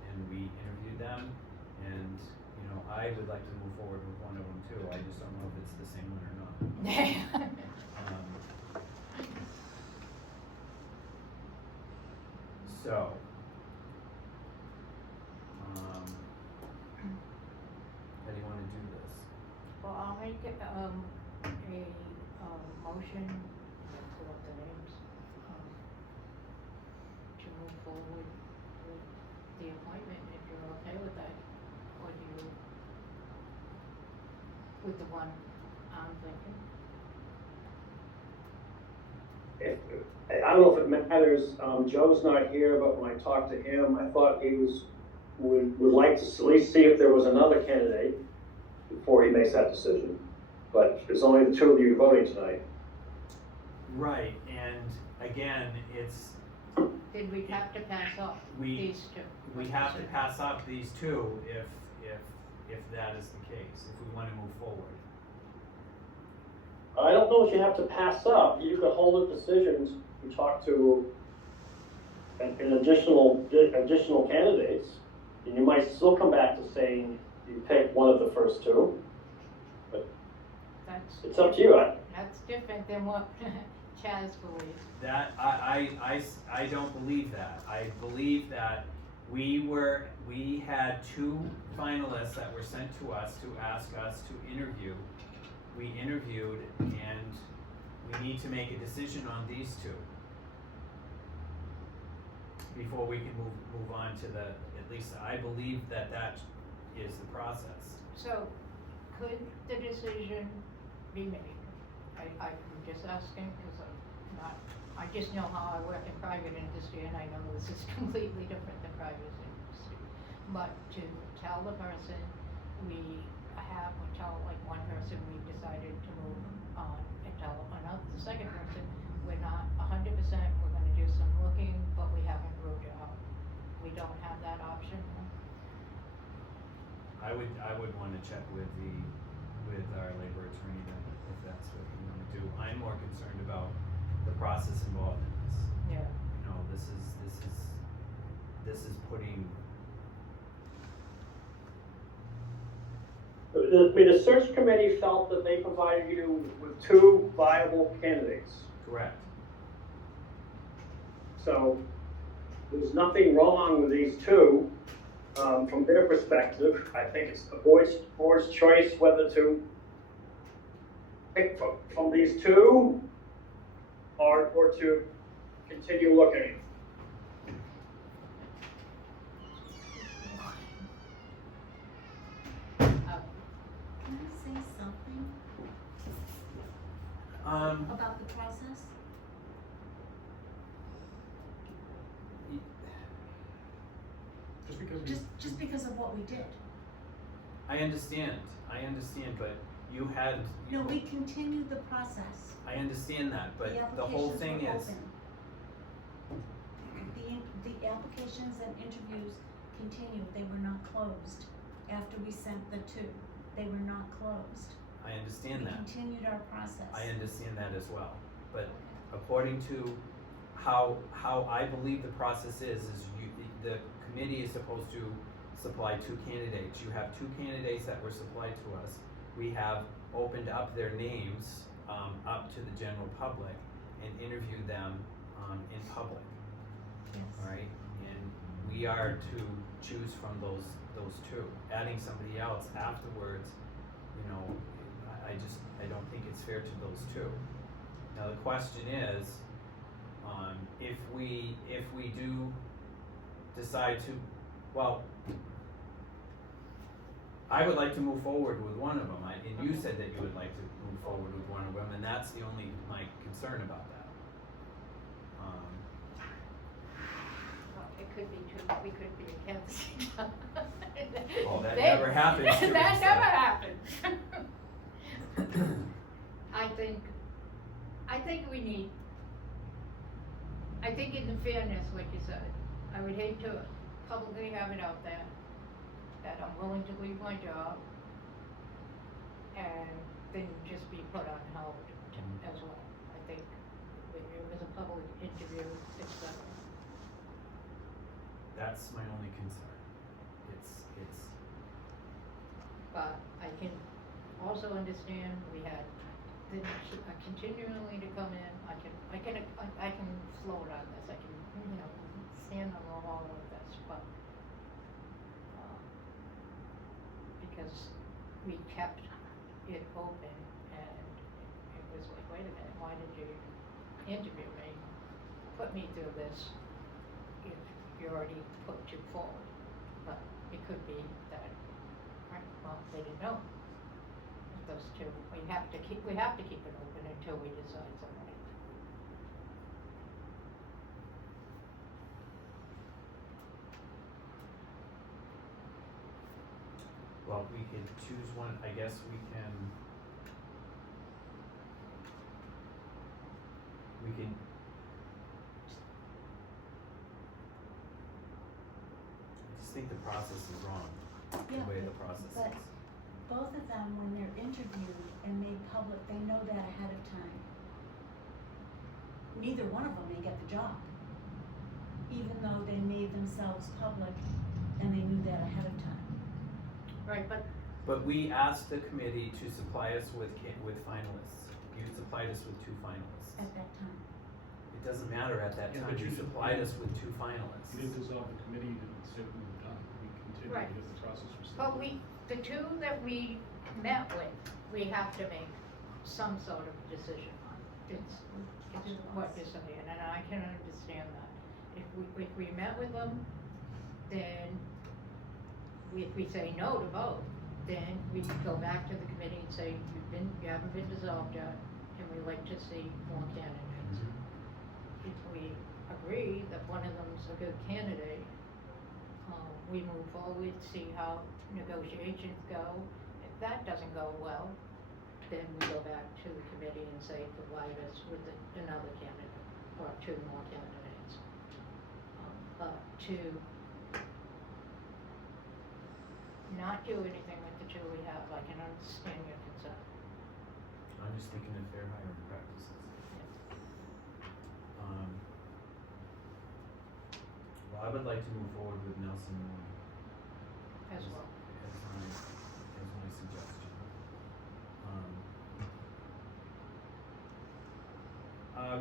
and we interviewed them, and, I would like to move forward with one of them too. I just don't know if it's the same one or not. So, how do you wanna do this? Well, I'll make a motion, I'll pull up the names, to move forward with the appointment, if you're okay with that, or do you, with the one I'm thinking? I don't know if it matters, Joe's not here, but when I talked to him, I thought he would like to at least see if there was another candidate before he makes that decision. But it's only the two of you voting tonight. Right, and again, Did we have to pass up We- these two? we have to pass up these two if that is the case, if we wanna move forward. I don't know if you have to pass up, you could hold a decision, you talk to an additional candidates, and you might still come back to saying you pick one of the first two, but it's up to you. That's different than what Chaz believes. That, I don't believe that. I believe that we had two finalists that were sent to us to ask us to interview. We interviewed, and we need to make a decision on these two before we can move on to at least I believe that is the process. So, could the decision be made? I'm just asking, because I just know how I work in private industry, and I know this is completely different than private industry. But to tell the person, tell like one person we decided to move on, and tell the second person, we're not 100%, we're gonna do some looking, but we haven't ruled it out. We don't have that option. I would want to check with our labor attorney then, if that's what we want to do. I'm more concerned about the process involved in this. Yeah. This is putting. The search committee felt that they provided you with two viable candidates. Correct. So there's nothing wrong with these two. From their perspective, I think it's the board's choice whether to pick from these two or to continue looking. Can I say something about the process? Just because of what we did. I understand, but you had. No, we continued the process. I understand that, but The the whole applications thing were is, open. The applications and interviews continued, they were not closed. After we sent the two, they were not closed. I understand that. We continued our process. I understand that as well, but according to how I believe the process is the committee is supposed to supply two candidates. You have two candidates that were supplied to us. We have opened up their names, up to the general public and interviewed them, in public. Yes. Alright, and we are to choose from those two. Adding somebody else afterwards, you know, I don't think it's fair to those two. Now the question is, if we do decide to, well, I would like to move forward with one of them, and you said that you would like to move forward with one of them, and that's the only, my concern about that. Well, it could be two, we could be in Kansas City. Well, that never happens, That Teresa. never happened. I think in the fairness, like you said, I would hate to publicly have it out there that I'm willing to leave my job and then just be put on hold as well. I think when it was a public interview, it's better. That's my only concern. It's, But I can also understand we had the continually to come in. I can float on this. I can, stand on the wall with this, but because we kept it open and it was like, wait a minute, why did you interview me, put me through this if you already put two forward? But it could be that, right, well, they didn't know those two. We have to keep it open until we decide somebody. well, we could choose one, I guess we can. I just think the process is wrong, the way the process but is. both of them, when they're interviewed and made public, they know that ahead of time. Neither one of them may get the job, even though they made themselves public and they knew that ahead of time. Right, But we asked the committee to supply us with finalists. You supplied us with two finalists. At that time. It doesn't matter at that Yeah, time, but you you supplied didn't- us with two finalists. You didn't dissolve the committee, you didn't say we were done. We continued Right. because the process was still. but the two that we met with, we have to make some sort of decision on. It's what you're saying, and I can understand that. If we met with them, then if we say no to both, then we can go back to the committee and say, you haven't been dissolved yet, and we'd like to see more candidates. If we agree that one of them's a good candidate, we move forward, see how negotiations go. If that doesn't go well, then we go back to the committee and say, provide us with another candidate, or two more candidates. But to not do anything with the two we have, I can understand your concern. I'm just thinking of fair hiring practices. Well, I would like to move forward with Nelson Moore As well. as my suggestion.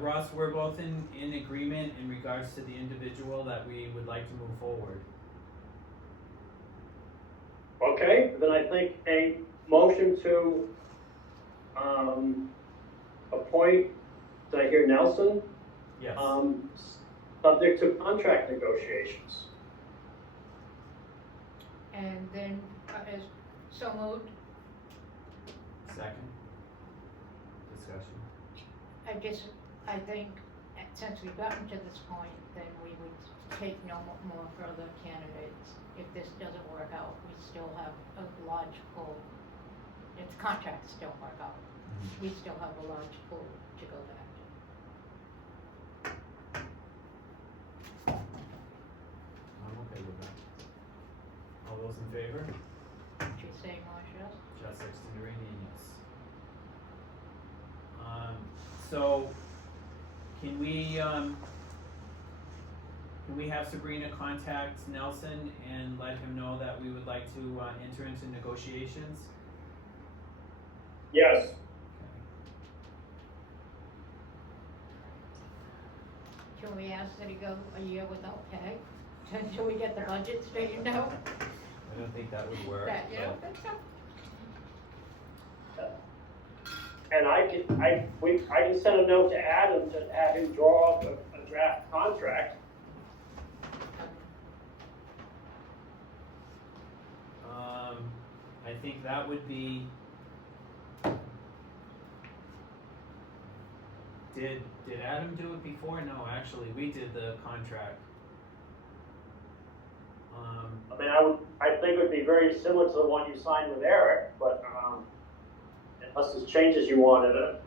Ross, we're both in agreement in regards to the individual that we would like to move forward. Okay, then I think a motion to, appoint, did I hear Nelson? Yes. Subject to contract negotiations. And then, as, so moved, Second. Discussion. I think, since we've gotten to this point, then we would take no more further candidates. If this doesn't work out, we still have a large pool. If the contracts don't work out, we still have a large pool to go back to. I'm okay with that. All those in favor? Trustee Marshall? Just Sexton Duranian, yes. So, can we have Sabrina contact Nelson and let him know that we would like to, enter into negotiations? Yes. Can we ask that he go a year without pay, until we get the budget straightened out? I don't think that would work. That, you don't but- think so? And I can send a note to Adam to have him draw up a draft contract. I think that would be. Did Adam do it before? No, actually, we did the contract. I mean, I think it would be very similar to the one you signed with Eric, but, unless there's changes you wanted to.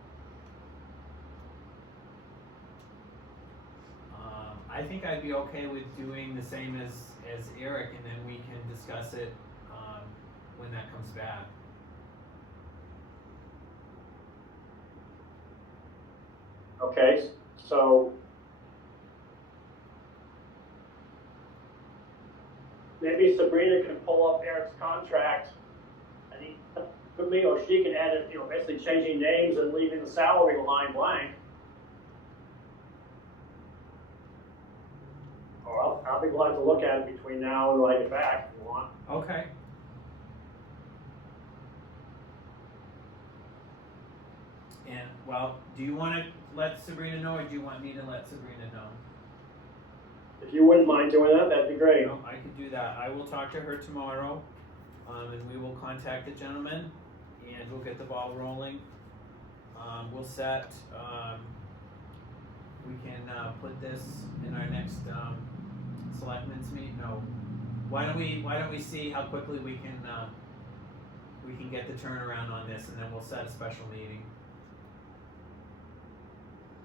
I think I'd be okay with doing the same as Eric, and then we can discuss it, when that comes back. Okay, so maybe Sabrina can pull up Eric's contract and he, with me, or she can add it, basically changing names and leaving the salary line blank. Or I'll be glad to look at it between now and when I get back if you want. Okay. And, well, do you wanna let Sabrina know, or do you want me to let Sabrina know? If you wouldn't mind doing that, that'd be great. No, I can do that. I will talk to her tomorrow, and we will contact the gentleman, and we'll get the ball rolling. We'll set, we can, put this in our next, selectmen's meet, no. Why don't we see how quickly we can get the turnaround on this, and then we'll set a special meeting.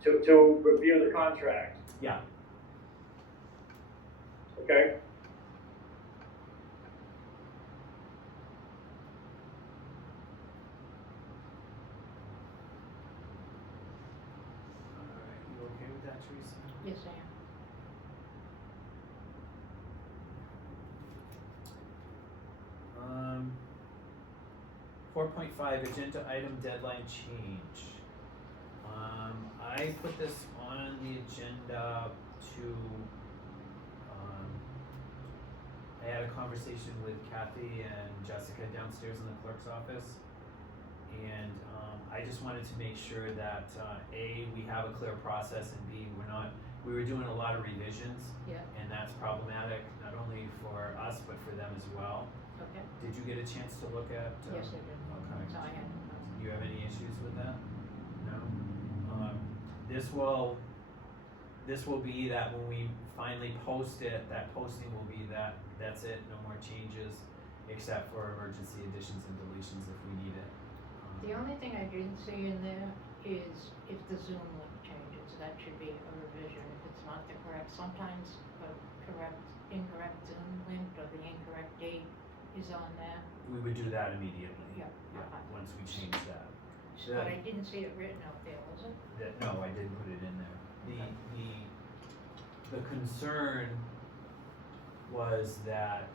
To review the contract, Yeah. okay? Alright, you okay with that, Teresa? Yes, I am. 4.5, agenda item deadline change. I put this on the agenda to, I had a conversation with Kathy and Jessica downstairs in the clerk's office. And, I just wanted to make sure that, A, we have a clear process, and B, we were doing a lot of revisions. Yeah. And that's problematic, not only for us, but for them as well. Okay. Did you get a chance to look at? Yes, I did. Okay. So I had. Do you have any issues with that? No? This will be that when we finally post it, that posting will be that's it, no more changes, except for emergency additions and deletions if we need it. The only thing I didn't see in there is if the Zoom link changes, that should be a revision if it's not the correct. Sometimes a incorrect Zoom link or the incorrect date is on there. We would do that immediately. Yeah. Once we change that. But I didn't see it written out there, was it? No, I didn't put it in there. The concern was that,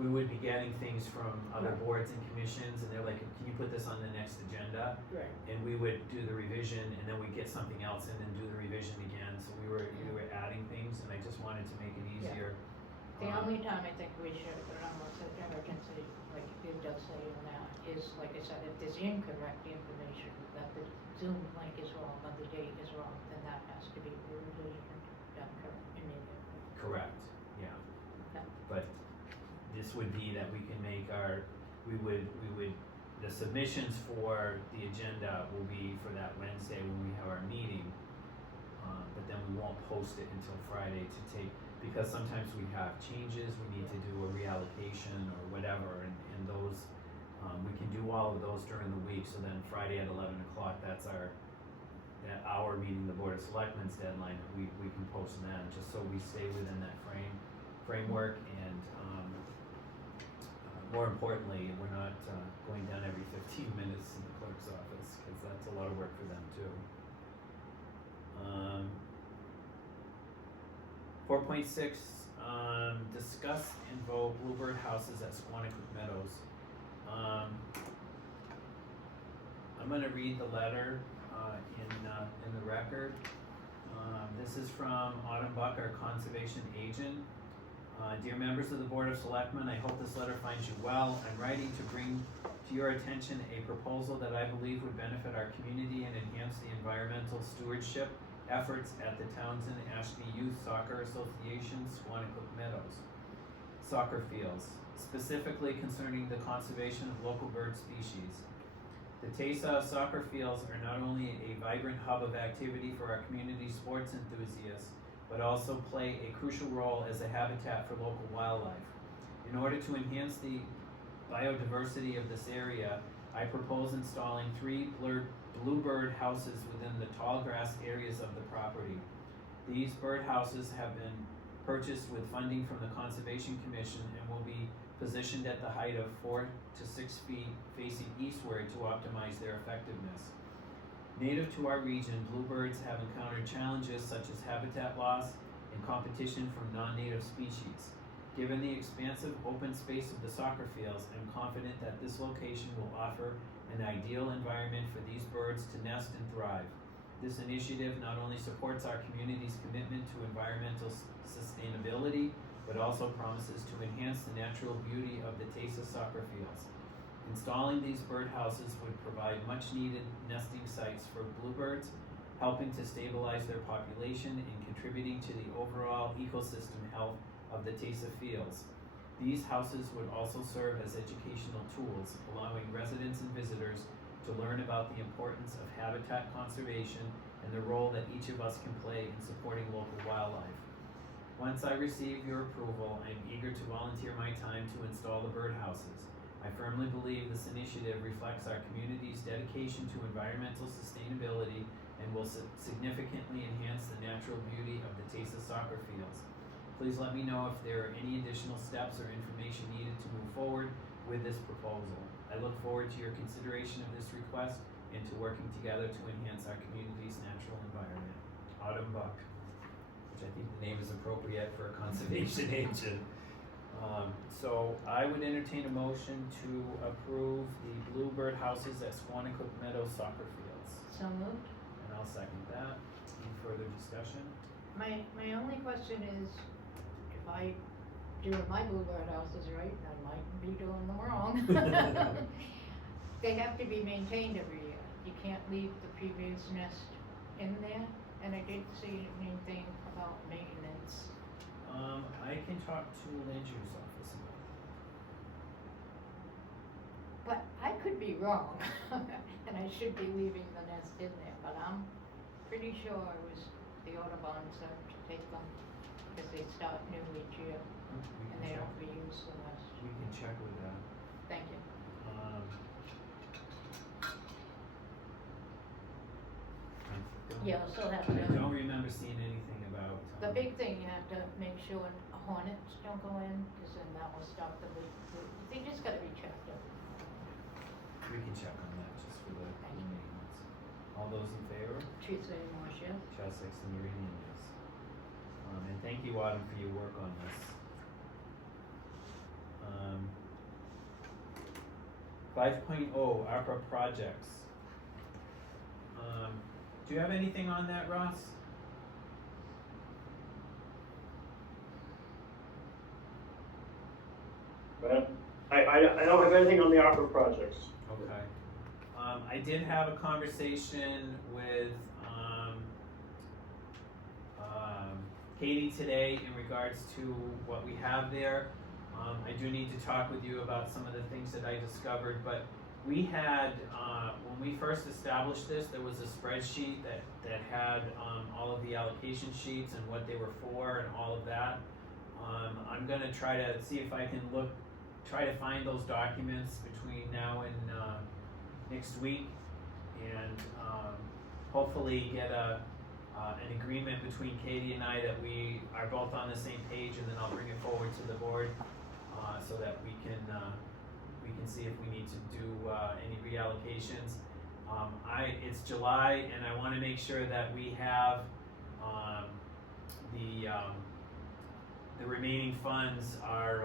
we would be getting things from other boards and commissions, and they're like, can you put this on the next agenda? Right. And we would do the revision, and then we'd get something else in and do the revision again, so we were adding things, and I just wanted to make it easier. The only time I think we should put it on the agenda, can say, like it does say in that, is, like I said, if there's incorrect information, that the Zoom link is wrong, or the date is wrong, then that has to be revision done correct immediately. Correct, yeah. Okay. But this would be that we can make we would, the submissions for the agenda will be for that Wednesday when we have our meeting. But then we won't post it until Friday to take, because sometimes we have changes, we need to do a reallocation or whatever, and those, we can do all of those during the week, so then Friday at 11 o'clock, that's that hour meeting, the Board of Selectmen's deadline, we can post then, just so we stay within that framework, and, more importantly, we're not, going down every 15 minutes in the clerk's office, cause that's a lot of work for them too. 4.6, discuss and vote Bluebird houses at Squanicook Meadows. I'm gonna read the letter, in the record. This is from Autumn Buck, our conservation agent. Dear members of the Board of Selectmen, I hope this letter finds you well. I'm writing to bring to your attention a proposal that I believe would benefit our community and enhance the environmental stewardship efforts at the Townsend Ashby Youth Soccer Association, Squanicook Meadows soccer fields, specifically concerning the conservation of local bird species. The Tesa soccer fields are not only a vibrant hub of activity for our community sports enthusiasts, but also play a crucial role as a habitat for local wildlife. In order to enhance the biodiversity of this area, I propose installing 3 bluebird houses within the tall grass areas of the property. These bird houses have been purchased with funding from the Conservation Commission and will be positioned at the height of 4 to 6 feet facing eastward to optimize their effectiveness. Native to our region, bluebirds have encountered challenges such as habitat loss and competition from non-native species. Given the expansive open space of the soccer fields, I'm confident that this location will offer an ideal environment for these birds to nest and thrive. This initiative not only supports our community's commitment to environmental sustainability, but also promises to enhance the natural beauty of the Tesa soccer fields. Installing these birdhouses would provide much-needed nesting sites for bluebirds, helping to stabilize their population and contributing to the overall ecosystem health of the Tesa fields. These houses would also serve as educational tools, allowing residents and visitors to learn about the importance of habitat conservation and the role that each of us can play in supporting local wildlife. Once I receive your approval, I am eager to volunteer my time to install the birdhouses. I firmly believe this initiative reflects our community's dedication to environmental sustainability and will significantly enhance the natural beauty of the Tesa soccer fields. Please let me know if there are any additional steps or information needed to move forward with this proposal. I look forward to your consideration of this request and to working together to enhance our community's natural environment. Autumn Buck, which I think the name is appropriate for a conservation agent. So I would entertain a motion to approve the bluebird houses at Squanicook Meadows soccer fields. So moved. And I'll second that. Any further discussion? My only question is, if I do my bluebird houses right, I might be doing them wrong. They have to be maintained every year. You can't leave the previous nest in there, and I didn't see anything about maintenance. I can talk to land use office about that. But I could be wrong, and I should be leaving the nest in there, but I'm pretty sure it was the Audubon said to take them, because they start new each year, and they don't reuse the nest. We can check with that. Thank you. Yeah, I'll still have to. I don't remember seeing anything about. The big thing, you have to make sure hornets don't go in, because then that will stop the leak. They just gotta be checked out. We can check on that just for the maintenance. All those in favor? Teresa Marsh, yes? Chessex and Uranian, yes. And thank you, Autumn, for your work on this. 5.0, ARPA projects. Do you have anything on that, Ross? But I don't have anything on the ARPA projects. Okay. I did have a conversation with, Katie today in regards to what we have there. I do need to talk with you about some of the things that I discovered, but we had, when we first established this, there was a spreadsheet that had, all of the allocation sheets and what they were for and all of that. I'm gonna try to see if I can try to find those documents between now and, next week, and, hopefully get an agreement between Katie and I that we are both on the same page, and then I'll bring it forward to the board, so that we can see if we need to do, any reallocations. It's July, and I wanna make sure that we have, the remaining funds are,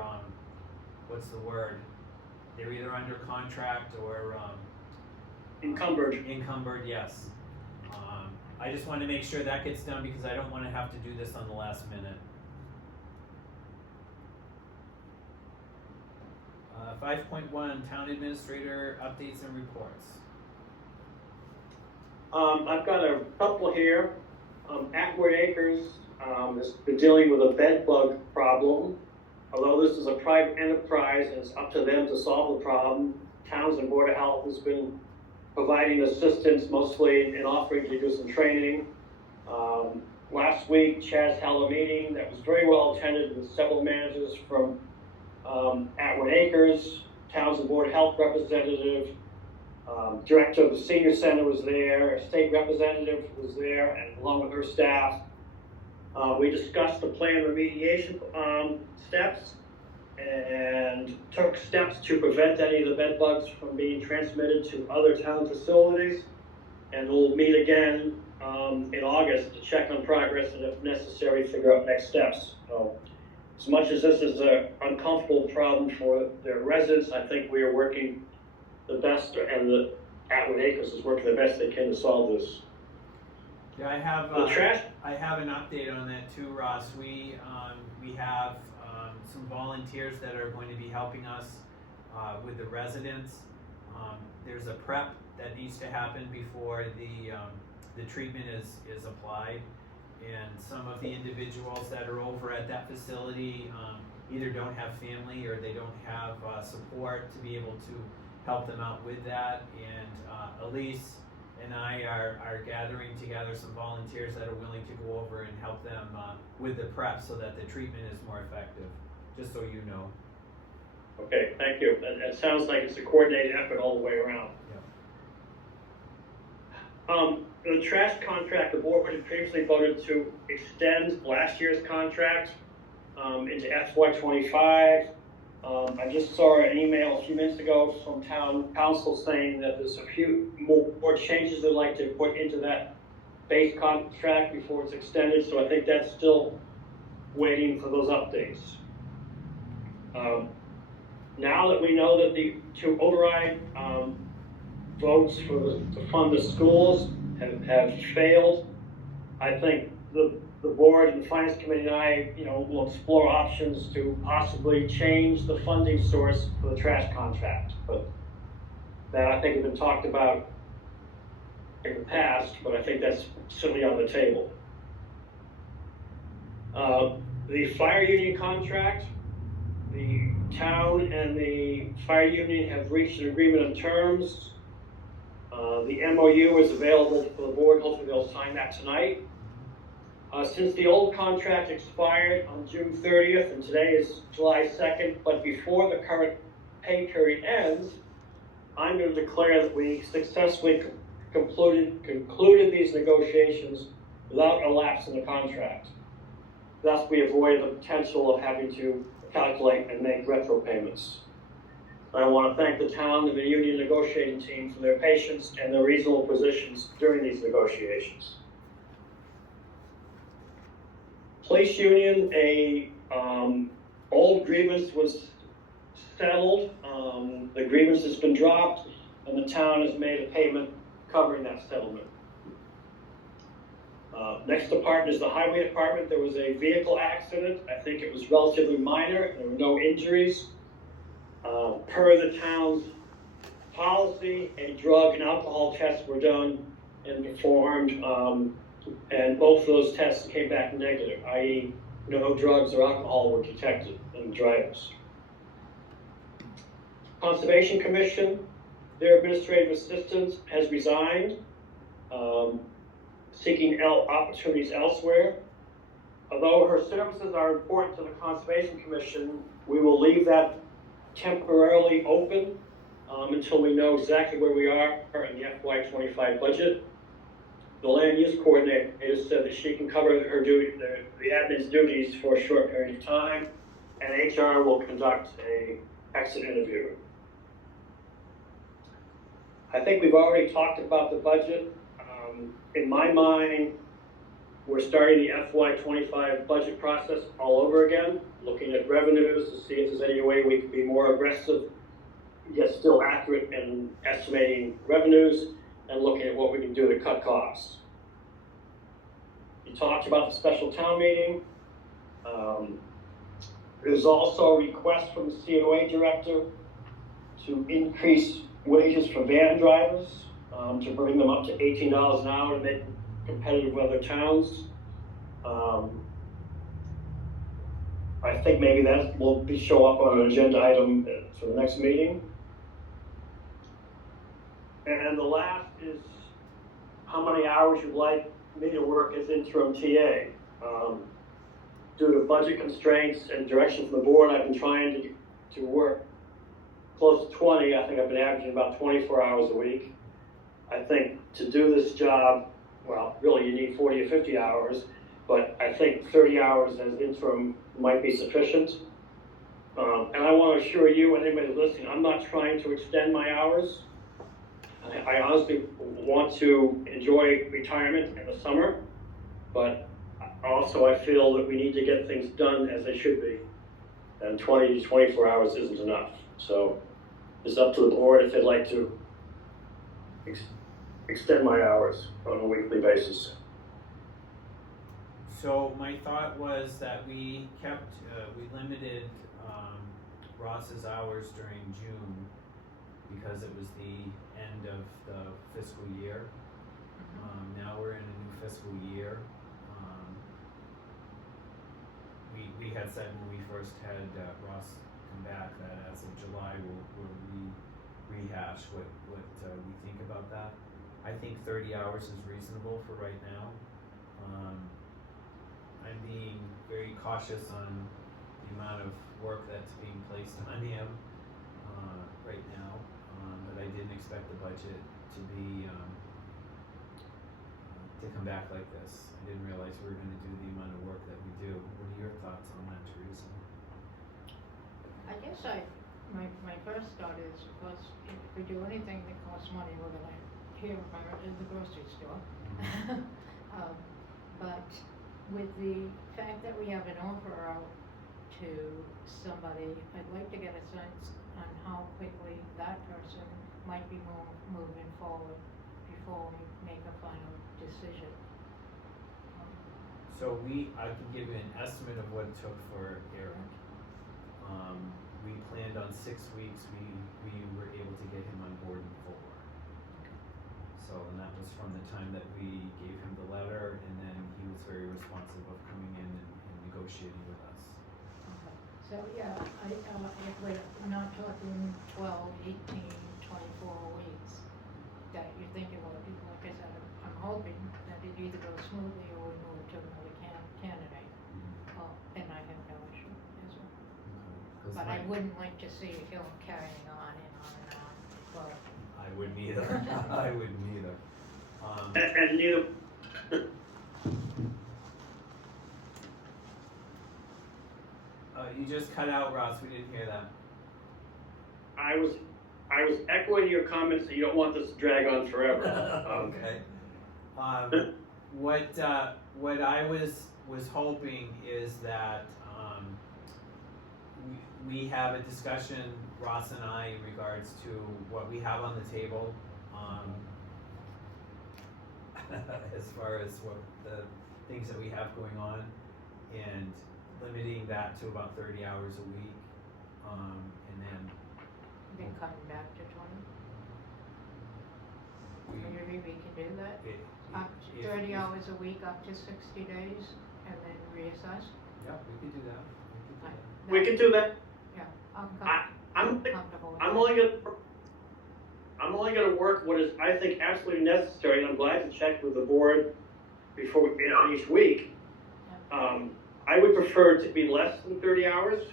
what's the word? They're either under contract or, Encumbered. encumbered, yes. I just wanna make sure that gets done because I don't wanna have to do this on the last minute. 5.1, town administrator updates and reports. I've got a couple here. Atwood Acres has been dealing with a bed bug problem. Although this is a private enterprise and it's up to them to solve the problem, Townsend BOS has been providing assistance mostly in offering to do some training. Last week, Chaz held a meeting that was very well attended with several managers from Atwood Acres, Townsend Board of Health representative, director of the senior center was there, a state representative was there, and along with her staff. We discussed the planned remediation steps and took steps to prevent any of the bed bugs from being transmitted to other town facilities. And we'll meet again in August to check on progress and if necessary, figure out next steps. So, as much as this is an uncomfortable problem for their residents, I think we are working the best, and the Atwood Acres is working the best they can to solve this. Yeah, I have, The trash? I have an update on that too, Ross. We have, some volunteers that are going to be helping us, with the residents. There's a prep that needs to happen before the treatment is applied. And some of the individuals that are over at that facility, either don't have family or they don't have, support to be able to help them out with that. And, Elise and I are gathering together some volunteers that are willing to go over and help them, with the prep so that the treatment is more effective, just so you know. Okay, thank you. And it sounds like it's a coordinated effort all the way around. The trash contract, the board had previously voted to extend last year's contract into FY25. I just saw an email a few minutes ago from town council saying that there's a few more changes they'd like to put into that base contract before it's extended, so I think that's still waiting for those updates. Now that we know that the two override votes to fund the schools have failed, I think the board and the finance committee and I, will explore options to possibly change the funding source for the trash contract. But that I think has been talked about in the past, but I think that's certainly on the table. The fire union contract, the town and the fire union have reached an agreement on terms. The MOU is available for the board. Hopefully they'll sign that tonight. Since the old contract expired on June 30th and today is July 2nd, but before the current pay period ends, I'm going to declare that we successfully concluded these negotiations without a lapse in the contract. Thus, we avoid the potential of having to calculate and make retro payments. I want to thank the town and the union negotiating team for their patience and their reasonable positions during these negotiations. Police union, old grievance was settled. The grievance has been dropped, and the town has made a payment covering that settlement. Next department is the highway department. There was a vehicle accident. I think it was relatively minor. There were no injuries. Per the town's policy, a drug and alcohol tests were done and performed, and both of those tests came back negative, i.e. no drugs or alcohol were detected in the drivers. Conservation Commission, their administrative assistant has resigned, seeking opportunities elsewhere. Although her services are important to the Conservation Commission, we will leave that temporarily open until we know exactly where we are in the FY25 budget. The land use coordinator said that she can cover her duty, the admin's duties for a short period of time, and HR will conduct a exit interview. I think we've already talked about the budget. In my mind, we're starting the FY25 budget process all over again, looking at revenues to see if there's any way we can be more aggressive, yet still accurate in estimating revenues, and looking at what we can do to cut costs. You talked about the special town meeting. There's also a request from the COA director to increase wages for van drivers, to bring them up to $18 an hour to make them competitive with other towns. I think maybe that will show up on an agenda item for the next meeting. And the last is how many hours you'd like me to work as interim TA. Due to budget constraints and direction from the board, I've been trying to work close to 20. I think I've been averaging about 24 hours a week. I think to do this job, well, really you need 40 or 50 hours, but I think 30 hours as interim might be sufficient. And I want to assure you and anybody listening, I'm not trying to extend my hours. I honestly want to enjoy retirement in the summer, but also I feel that we need to get things done as they should be. And 20 to 24 hours isn't enough. So it's up to the board if they'd like to extend my hours on a weekly basis. So my thought was that we kept, we limited Ross's hours during June because it was the end of the fiscal year. Now we're in a new fiscal year. We had said when we first had Ross come back that as of July we'll rehash what we think about that. I think 30 hours is reasonable for right now. I'm being very cautious on the amount of work that's being placed on him right now, but I didn't expect the budget to be to come back like this. I didn't realize we were going to do the amount of work that we do. What are your thoughts on that, Teresa? I guess my first thought is, of course, if we do anything that costs money, we're gonna hear about it in the grocery store. But with the fact that we have an offer out to somebody, I'd like to get a sense on how quickly that person might be moving forward before we make a final decision. So I can give you an estimate of what it took for Eric. We planned on 6 weeks. We were able to get him on board in 4. So, and that was from the time that we gave him the letter, and then he was very responsive of coming in and negotiating with us. Okay. So yeah, if we're not talking 12, 18, 24 weeks that you're thinking, well, like I said, I'm hoping that it either goes smoothly or we move to another candidate. And I have no issue as well. But I wouldn't like to see him carrying on and on and on. Well, I wouldn't either. I wouldn't either. And neither. You just cut out, Ross. We didn't hear that. I was echoing your comments that you don't want this to drag on forever. Okay. What I was hoping is that we have a discussion, Ross and I, in regards to what we have on the table, as far as what the things that we have going on, and limiting that to about 30 hours a week, and then cutting back to 20. we, Maybe we can do that, it, up to 30 hours a week, up to 60 days, and then reassess. yeah, we could do that, We can do that. Yeah, I'm I'm comfortable with that. I'm only gonna work what is, I think, absolutely necessary, and I'm glad to check with the board before, each week. I would prefer it to be less than 30 hours,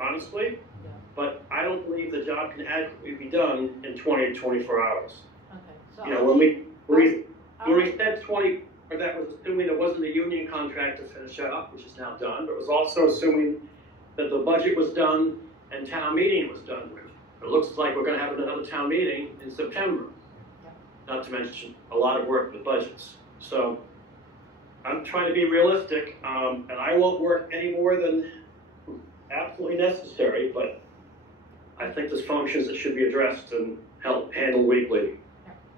honestly, Yeah. but I don't believe the job can adequately be done in 20 to 24 hours. Okay, so. When we I'll- said 20, or that was assuming there wasn't a union contract to finish up, which is now done, but it was also assuming that the budget was done and town meeting was done with. It looks like we're gonna have another town meeting in September. Not to mention a lot of work with budgets. So I'm trying to be realistic, and I won't work any more than absolutely necessary, but I think there's functions that should be addressed and handled weekly.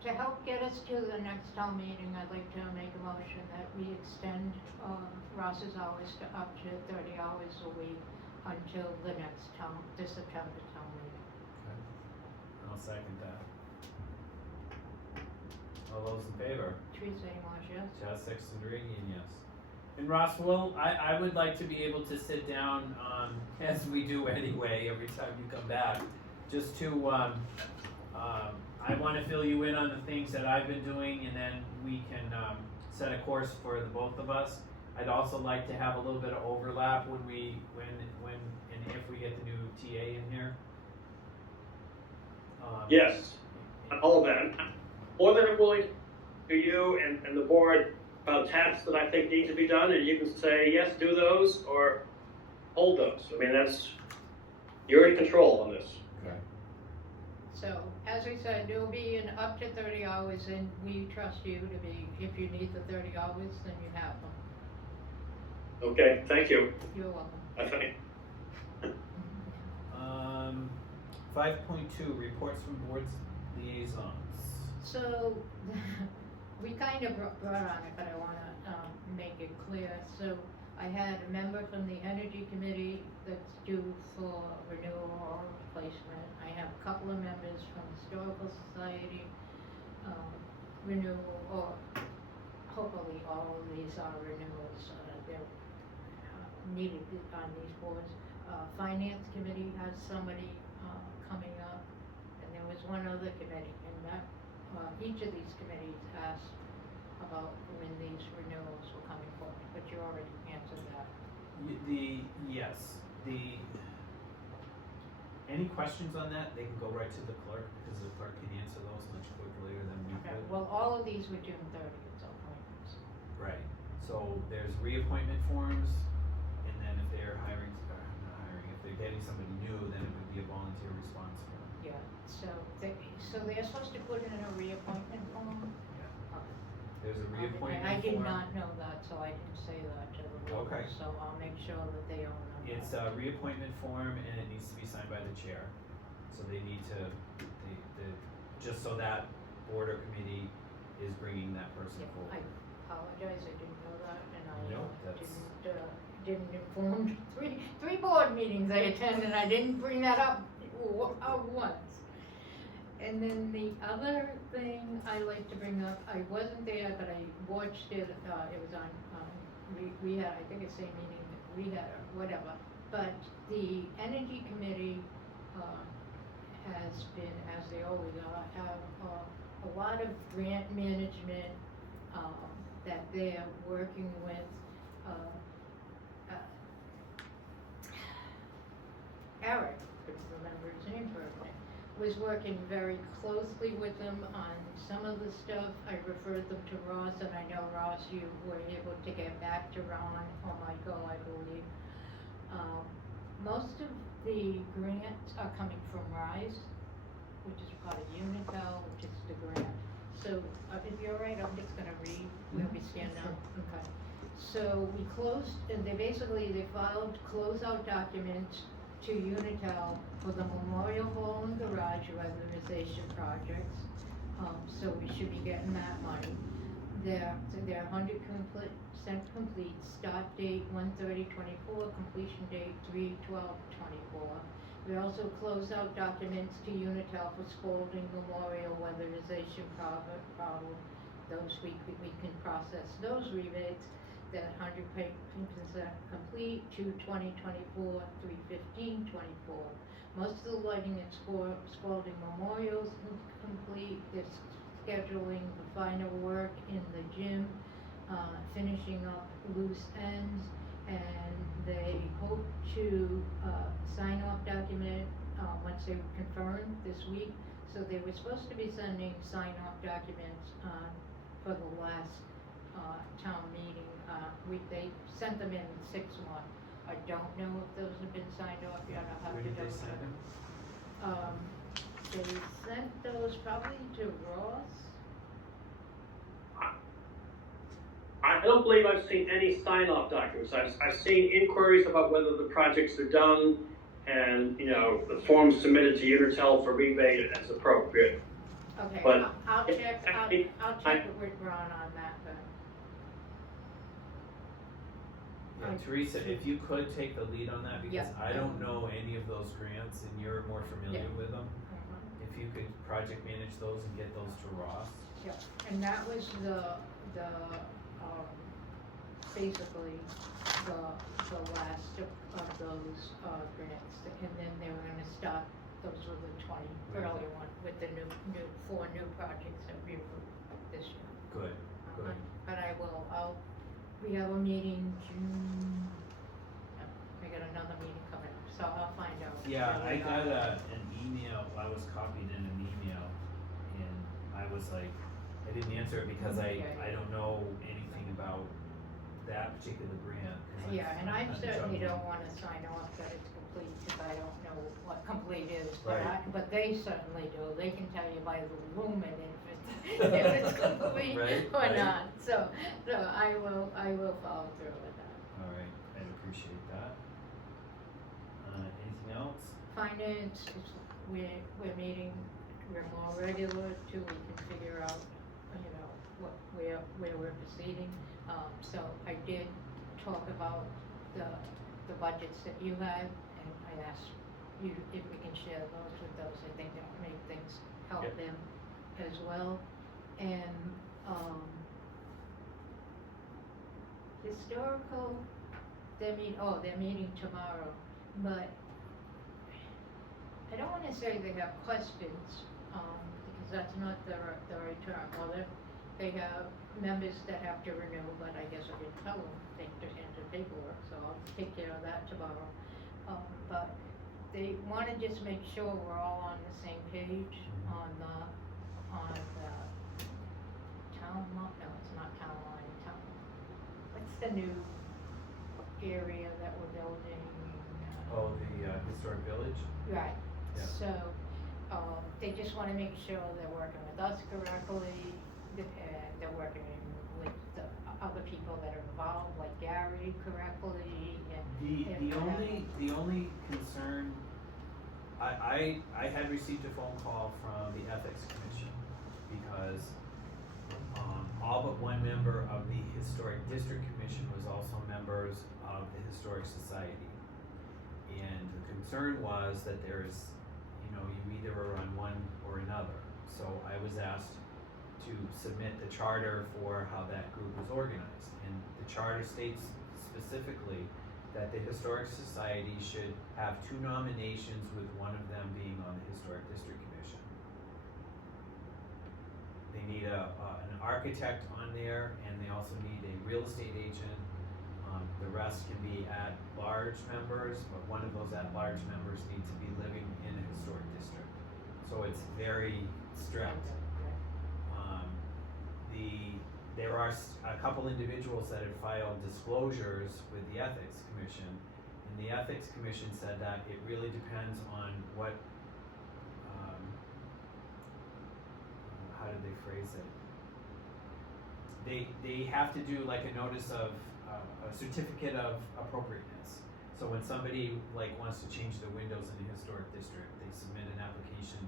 To help get us to the next town meeting, I'd like to make a motion that we extend Ross's hours to up to 30 hours a week until the September town meeting. I'll second that. All those in favor? Teresa Marsh, yes? Chaz Sexton-Duranian, yes. And Ross, I would like to be able to sit down, as we do anyway, every time you come back, just to, I wanna fill you in on the things that I've been doing, and then we can, set a course for the both of us. I'd also like to have a little bit of overlap when and if we get the new TA in here. Yes, all of that. More than willing to you and the board about tasks that I think need to be done, and you can say, yes, do those, or hold those. I mean, you're in control on this. Okay. So, as we said, it will be in up to 30 hours, and we trust you to be, if you need the 30 hours, then you have them. Okay, thank you. You're welcome. I think. 5.2, reports from boards liaisons. So, we kind of brought on it, but I want to make it clear. So, I had a member from the Energy Committee that's due for renewal or replacement. I have a couple of members from Historical Society, renewal, or hopefully all of these are renewals. They're needed on these boards. Finance Committee has somebody coming up, and there was one other committee, and that each of these committees asked about when these renewals were coming forward, but you already answered that. Any questions on that, they can go right to the clerk, because the clerk can answer those much quicker than we Okay, could. well, all of these were June 30th, so appointments. Right, so there's reappointment forms, and then if they're hiring, not hiring, if they're getting somebody new, then it would be a volunteer response form. Yeah, so they're supposed to put in a reappointment form? Yeah. There's a reappointment form. I did not know that, so I didn't say that to the board. Okay. So I'll make sure that they all know. It's a reappointment form, and it needs to be signed by the chair. So they need to, just so that board or committee is bringing that person Yeah, forward. I apologize, I didn't know that, and I No, that's- didn't inform, three board meetings I attended, and I didn't bring that up once. And then the other thing I like to bring up, I wasn't there, but I watched it, it was on, we had, I think it's the same meeting that we had, or whatever. But the Energy Committee, has been, as they always are, have a lot of grant management, that they're working with, Eric, couldn't remember his name for a minute, was working very closely with them on some of the stuff. I referred them to Ross, and I know, Ross, you were able to get back to Ron, I believe. Most of the grants are coming from RISE, which is part of Unitel, which is the grant. So, if you're all right, I'm just gonna read where we stand now. Okay. So we closed, and they filed closeout documents to Unitel for the Memorial Hall and Garage weatherization projects. So we should be getting that money. They're 100% complete, start date 1/30/24, completion date 3/12/24. We also closed out documents to Unitel for Spalding Memorial weatherization problem. Those we can process those rebates. They're 100% complete, 2/20/24, 3/15/24. Most of the lighting at Spalding Memorial's complete. They're scheduling the final work in the gym, finishing up loose ends, and they hope to sign off document once they confirm this week. So they were supposed to be sending sign off documents for the last town meeting. They sent them in 6 months. I don't know if those have been signed off yet. I'll have Where to did they double send check. them? They sent those probably to Ross. I don't believe I've seen any sign-off documents. I've seen inquiries about whether the projects are done and, you know, the forms submitted to Unitel for rebate as appropriate. Okay, But I'll check with Ron on that then. Yeah, Teresa, if you could take the lead on that, because Yeah. I don't know any of those grants and you're more familiar Yeah. with them. If you could project manage those and get those to Ross. Yeah, and that was basically the last of those grants, and then they were gonna start, those were the 20 earlier one, with the new 4 new projects that we approved this year. Good, good. But we have a meeting June, I got another meeting coming up, so I'll find out. Yeah, where I we got are. an email, I was copied in an email, and I was like, I didn't answer it because I don't know anything about that particular grant. 'Cause Yeah, and I I'm certainly juggling. don't wanna sign off that it's complete, cause I don't know what complete is, but Right. but they certainly do, they can tell you by the lumen if it's complete Right, or right. not, so I will follow through with that. All right, I'd appreciate that. Anything else? Finance, we're meeting, we're more regular too, we can figure out, you know, where we're proceeding. So I did talk about the budgets that you had, and I asked you if we can share those with those, I think that would make things help Yep. them as well. And, historical, they're meeting tomorrow, but I don't wanna say they have questions, because that's not the right term. Well, they have members that have to renew, but I guess I didn't tell them, they have to enter paperwork, so I'll take care of that tomorrow. But they wanna just make sure we're all on the same page on the no, it's not town line, what's the new area that we're building? Oh, the historic village? Right, Yeah. so, they just wanna make sure they're working with us correctly, and they're working with the other people that are involved, like Gary, correctly, and. The only concern, I had received a phone call from the Ethics Commission, because, all but one member of the Historic District Commission was also members of the Historic Society. And the concern was that there's, you either are on one or another. So I was asked to submit the charter for how that group is organized. And the charter states specifically that the Historic Society should have 2 nominations, with one of them being on the Historic District Commission. They need an architect on there, and they also need a real estate agent. The rest can be at-large members, but one of those at-large members needs to be living in a historic district. So it's very strict. There are a couple individuals that had filed disclosures with the Ethics Commission, and the Ethics Commission said that it really depends on what, how did they phrase it? They have to do like a notice of, a certificate of appropriateness. So when somebody like wants to change the windows in the historic district, they submit an application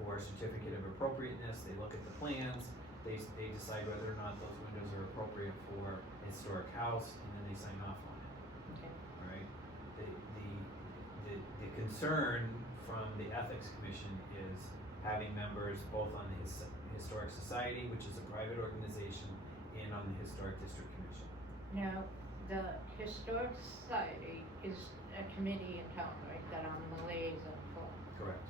for a certificate of appropriateness, they look at the plans, they decide whether or not those windows are appropriate for a historic house, and then they sign off on it. Okay. Right? The concern from the Ethics Commission is having members both on the Historic Society, which is a private organization, and on the Historic District Commission. Now, the Historic Society is a committee in town, right, that I'm the liaison for. Correct.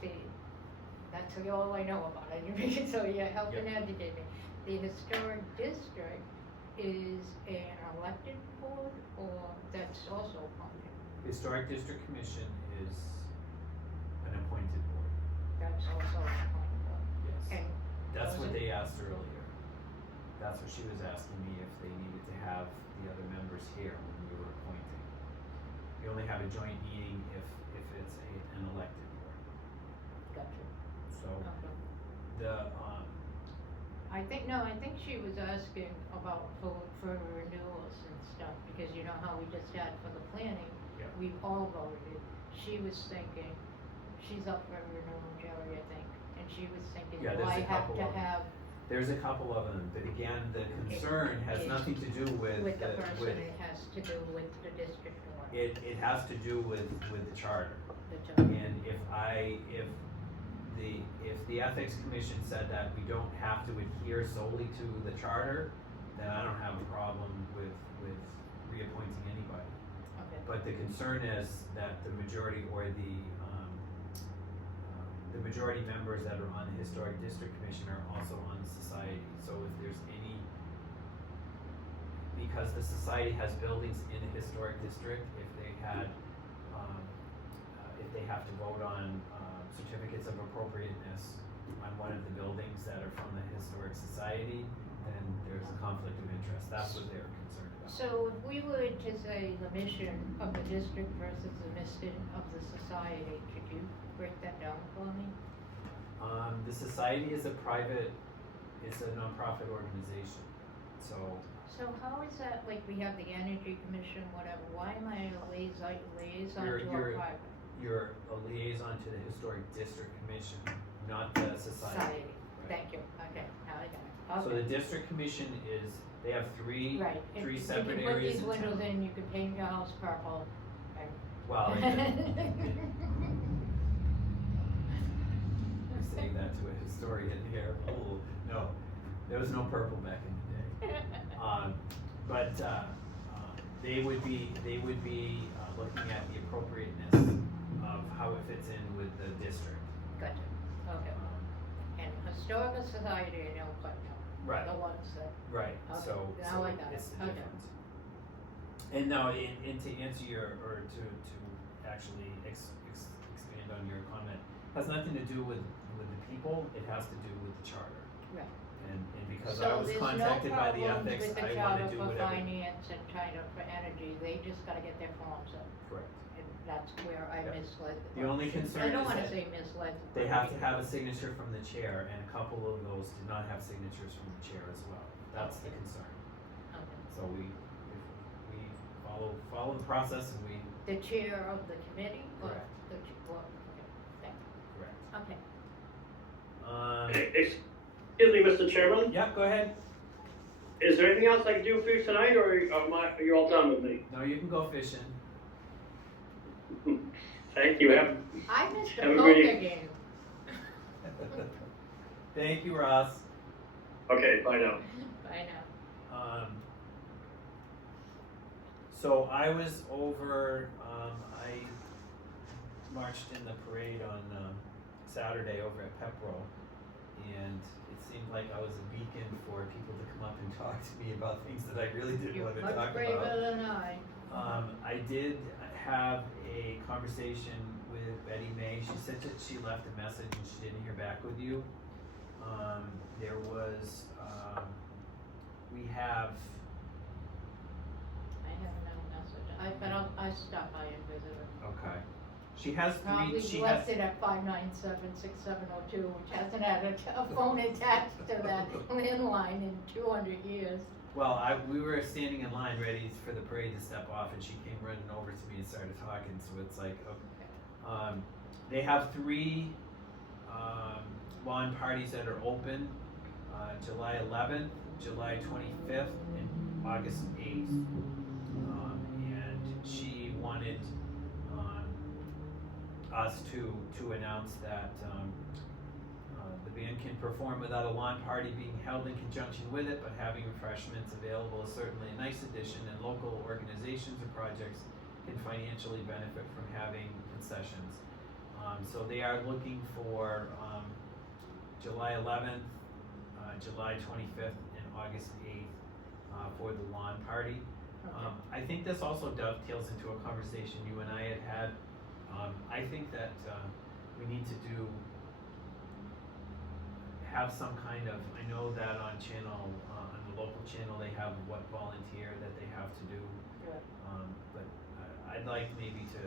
That's all I know about it, so you're helping educate me. The Historic District is an elected board, or that's also appointed? Historic District Commission is an appointed board. That's also an appointed board. Yes. And That's what was it- they asked earlier. That's what she was asking me, if they needed to have the other members here when we were appointing. You only have a joint meeting if it's an elected board. Gotcha. So Okay. I think she was asking about for renewals and stuff, because you know how we just had for the planning, Yeah. we've all voted. She was thinking, she's up for renewal, Jerry, I think, and she was thinking, Yeah, do there's I a have couple to of them. have There's a couple of them, but again, the concern has it- nothing to do with with the person, it has to do with the district or it has to do with the charter. the job. And if the Ethics Commission said that we don't have to adhere solely to the charter, then I don't have a problem with reappointing anybody. Okay. But the concern is that the majority or the majority members that are on the Historic District Commission are also on the society. So if there's any, because the society has buildings in the Historic District, if they had, if they have to vote on certificates of appropriateness on one of the buildings that are from the Historic Society, then there's a conflict of interest. That's what they're concerned about. So if we were to say the mission of the district versus the mission of the society, could you break that down for me? The society is a private, it's a nonprofit organization, so. So how is that, like, we have the energy commission, whatever, why am I a liaison You're- to you're- a private You're a liaison to the Historic District Commission, not the society. society? Right. Thank you, okay, now I got it. So the Okay. District Commission is, they have three Right, and three you separate can put areas these in windows town. in, you can paint your house purple, and. Well, say that to a historian here, oh, no, there was no purple back in the day. But they would be looking at the appropriateness of how it fits in with the district. Gotcha, okay. And historical society, I know, but no. Right. The ones that. Right, Okay, so now I got it's it. the Okay. difference. And now, and to answer or to actually expand on your comment, has nothing to do with the people, it has to do with the charter. Right. And because I was contacted by the ethics, I wanna do So there's no problem with the charter for whatever. finance and charter for energy, they just gotta get their forms in, Correct. and that's where I Yeah. misled. The only concern I don't is wanna that say misled. They have to have a signature from the chair, and a couple of those did not have signatures from the chair as well. That's the concern. Okay. So we follow the process and we, The chair of the committee, or Correct. the, well, okay, thank you, correct. okay. Excuse me, Mr. Chairman, Yeah, go ahead. is there anything else I can do for you tonight, or are you all done with me? No, you can go fishing. Thank you, have, I missed the Have a poker good evening. game. Thank you, Ross. okay, bye now. Bye now. So I was over, I marched in the parade on, Saturday over at Pepro, and it seemed like I was a beacon for people to come up and talk to me about things that I really didn't You're want to much talk braver about. than I. I did have a conversation with Betty May. She said that she left a message and she didn't hear back with you. There was, we have, I have no message, but I'll stop by and visit her. okay. She has Probably three, left it at 597-6702, which hasn't had a phone attached to that landline in 200 years. well, we were standing in line ready for the parade to step off and she came running over to me and started talking, so it's like, okay. They have 3, lawn parties that are open, July 11th, July 25th, and August 8th. And she wanted, us to announce that, the band can perform without a lawn party being held in conjunction with it, but having refreshments available is certainly a nice addition, and local organizations or projects can financially benefit from having concessions. So they are looking for, July 11th, July 25th, and August 8th, for the lawn party. Okay. I think this also dovetails into a conversation you and I had. I think that, we need to have some kind of, I know that on the local channel, they have what volunteer that they have to do. Good. But I'd like maybe to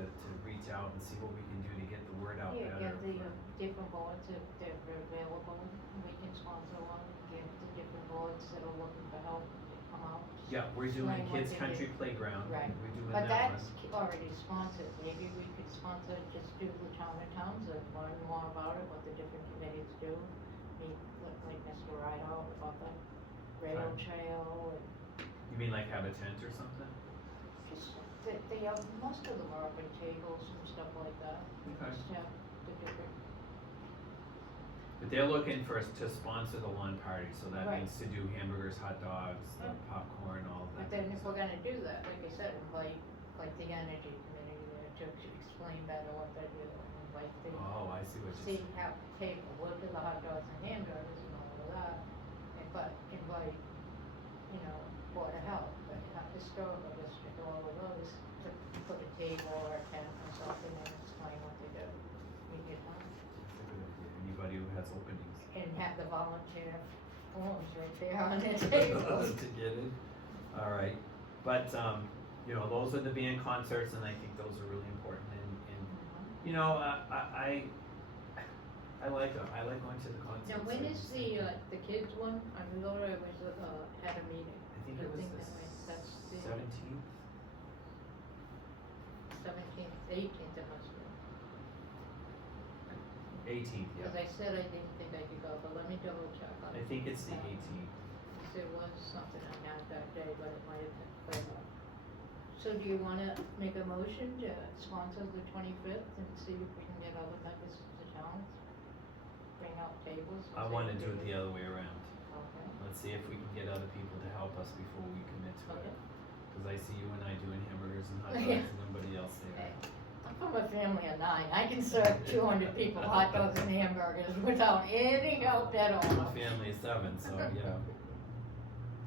reach out and see what we can do to get the word out Yeah, better. get the different boards if they're available, we can sponsor one, give the different boards that are looking for help to come out. Yeah, we're doing explain what Kids they Country do. Playground. Right. We're doing But that one. that's already sponsored, maybe we could sponsor, just do the town of Townsend, learn more about it, what the different committees do. Meet with like Mr. Rideout about the rail Right. trail You mean like have a tent or something? and just, they have, most of them are up in tables and stuff like that. Okay. Just have the different, But they're looking for us to sponsor the lawn party, so that Right. means to do hamburgers, hot dogs, the Yeah. popcorn, all of that. but then if we're gonna do that, like I said, invite like the energy committee there to explain better what they do, invite the. Oh, I see what you're See, saying. have a table, we'll do the hot dogs and hamburgers and all of that, but invite, Board of Health, but not historical district, all of those, to put a table or a tent or something and explain what they do. We get one, That's a good idea. Anybody who has openings. and have the volunteer forms right there on their tables. To get it. All right, but those are the band concerts, and I think those are really important. And I like them. I like going to the concerts. Now, when is the kids one? I thought I was, had a meeting. I think it was That's the the 17th. 17th, 18th it must be. 18th, yeah. Cause I said I didn't think I could go, but let me double check on I it. think it's the 18th. There was something I had that day, but it might have been cleared up. So do you wanna make a motion to sponsor the 25th and see if we can get other members of the town? Bring out tables? and I see want to what do they it the other way around. Okay. Let's see if we can get other people to help us before we commit to it. Okay. Because I see you and I doing hamburgers and hot Yeah. dogs and nobody else there. Hey, I'm from a family of 9, I can serve 200 people hot dogs and hamburgers without any help at I'm a all. family of 7, so yeah.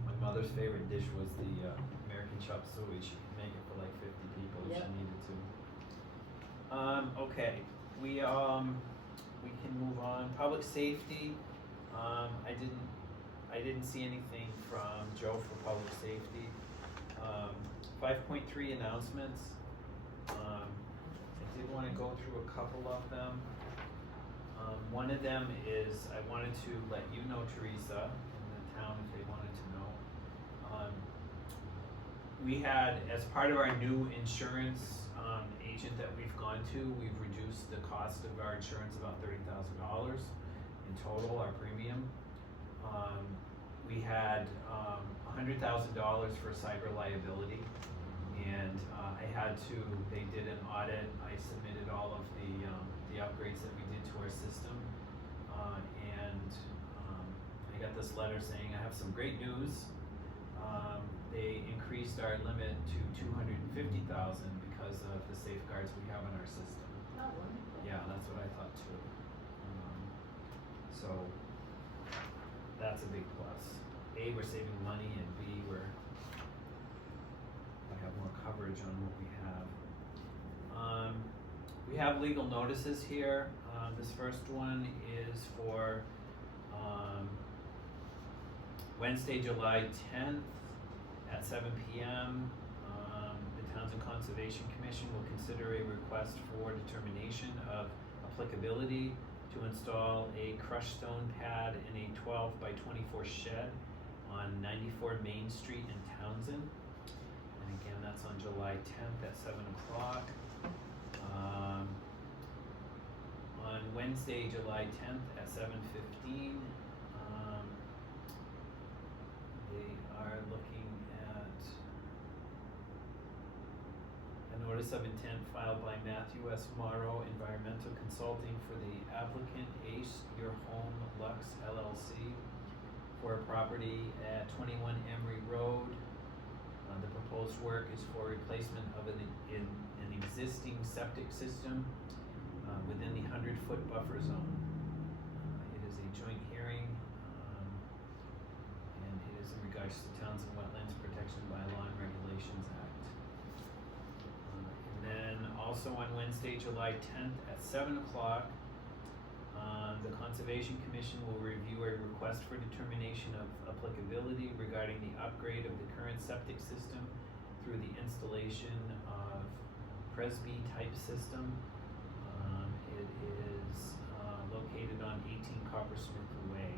My mother's favorite dish was the American chop suey. She could make it for like 50 people if Yep. she needed to. Okay, we can move on. Public safety. I didn't see anything from Joe for public safety. 5.3 announcements. I did want to go through a couple of them. One of them is I wanted to let you know, Teresa, in the town, if they wanted to know. We had, as part of our new insurance agent that we've gone to, we've reduced the cost of our insurance about $30,000 in total, our premium. We had $100,000 for cyber liability, and they did an audit. I submitted all of the upgrades that we did to our system, and I got this letter saying I have some great news. They increased our limit to $250,000 because of the safeguards we have in our system. Oh, wonderful. Yeah, that's what I thought too. So that's a big plus. A, we're saving money, and B, we have more coverage on what we have. We have legal notices here. This first one is for Wednesday, July 10th at 7 p.m. The town Townsend Conservation Commission will consider a request for determination of applicability to install a crushed stone pad in a 12 by 24 shed on 94 Main Street in Townsend. And again, that's on July 10th at 7 o'clock. On Wednesday, July 10th at 7:15, they are looking at a notice of intent filed by Matthew S. Morrow Environmental Consulting for the applicant Ace Your Home Lux LLC for a property at 21 Emery Road. The proposed work is for replacement of an existing septic system within the 100-foot buffer zone. It is a joint hearing, and it is in regards to Townsend Wetlands Protection Bylaw and Regulations Act. And then also on Wednesday, July 10th at 7 o'clock, the Conservation Commission will review a request for determination of applicability regarding the upgrade of the current septic system through the installation of Presby type system. It is located on 18 Coppersmith Way,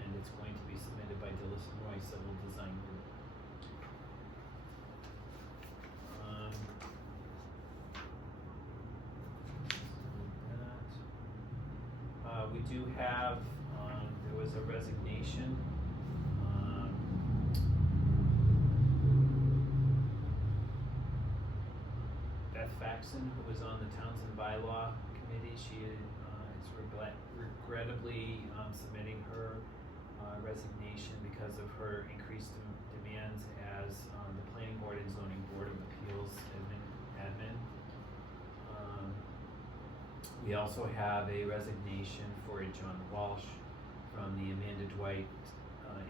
and it's going to be submitted by Dillis and Roy Civil Design Group. We do have, there was a resignation. Beth Faxon, who was on the Townsend Bylaw Committee, she is regrettably submitting her resignation because of her increased demands as the Planning Board and Zoning Board of Appeals admin. We also have a resignation for a John Walsh from the Amanda Dwight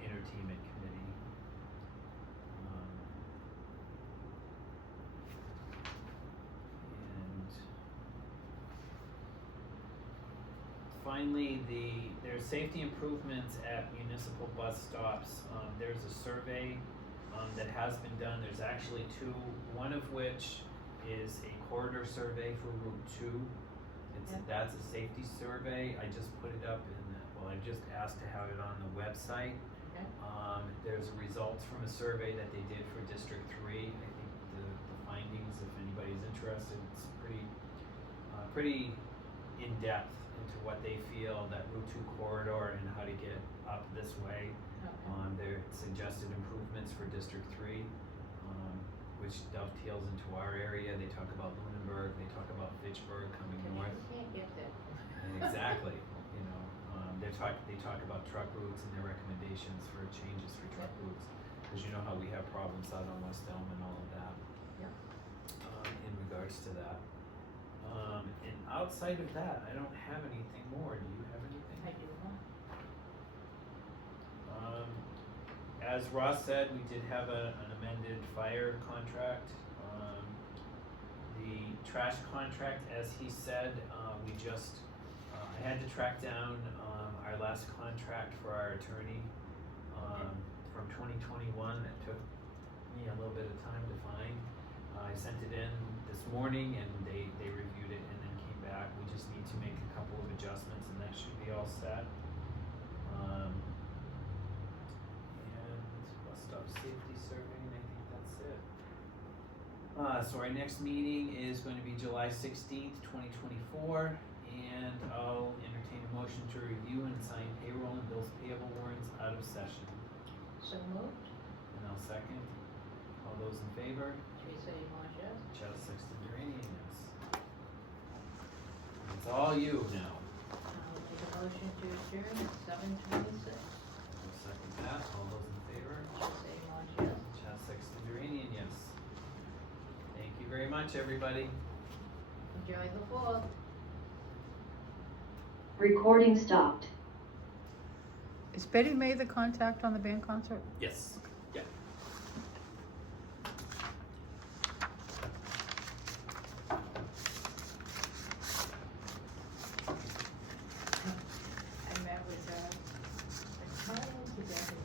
Entertainment Committee. And finally, there's safety improvements at municipal bus stops. There's a survey that has been done. There's actually two, one of which is a corridor survey for Route 2. That's a safety survey. I just put it up I just asked to have it on the website. Okay. There's results from a survey that they did for District 3. I think the findings, if anybody's interested, it's pretty in-depth into what they feel that Route 2 corridor and how to get up this way. Okay. Their suggested improvements for District 3, which dovetails into our area. They talk about Lunenburg, they talk about Fitchburg coming north. You can't get there. Exactly. They talk about truck routes and their recommendations for changes for truck routes, because you know how we have problems out on West Elm and all of that. Yep. In regards to that. And outside of that, I don't have anything more. Do you have anything? I do not. As Ross said, we did have an amended fire contract. The trash contract, as he said, I had to track down our last contract for our attorney from 2021. That took me a little bit of time to find. I sent it in this morning and they reviewed it and then came back. We just need to make a couple of adjustments and that should be all set. And bus stop safety survey, and I think that's it. So our next meeting is going to be July 16th, 2024, and I'll entertain a motion to review and sign payroll and bills payable warrants out of session. So moved. And I'll second. All those in favor? Teresa A. Mongeau. Chad Sexton Duranian, yes. It's all you now. I'll make a motion to adjourn at 7:26. I'll second that. All those in favor? Teresa A. Mongeau. Chad Sexton Duranian, yes. Thank you very much, everybody. Enjoy the fall. Recording stopped. Is Betty May the contact on the band concert? Yes. Yeah. I met with her. How long together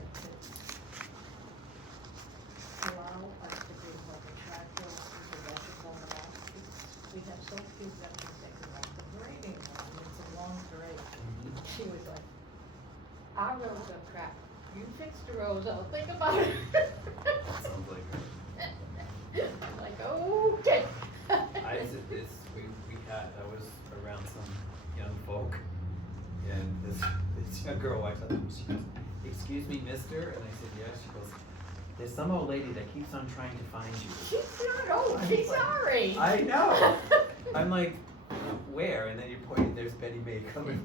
to allow us to do what we tried to throws, I'll think about it. Sounds like her. Like, okay. I said this, we had, I was around some young folk, and this young girl walks up to me, she goes, "Excuse me, mister?" And I said, "Yes." She goes, "There's some old lady that keeps on trying to find you." She's not old, she's our age. I know. I'm like, "Where?" And then you pointed, there's Betty May coming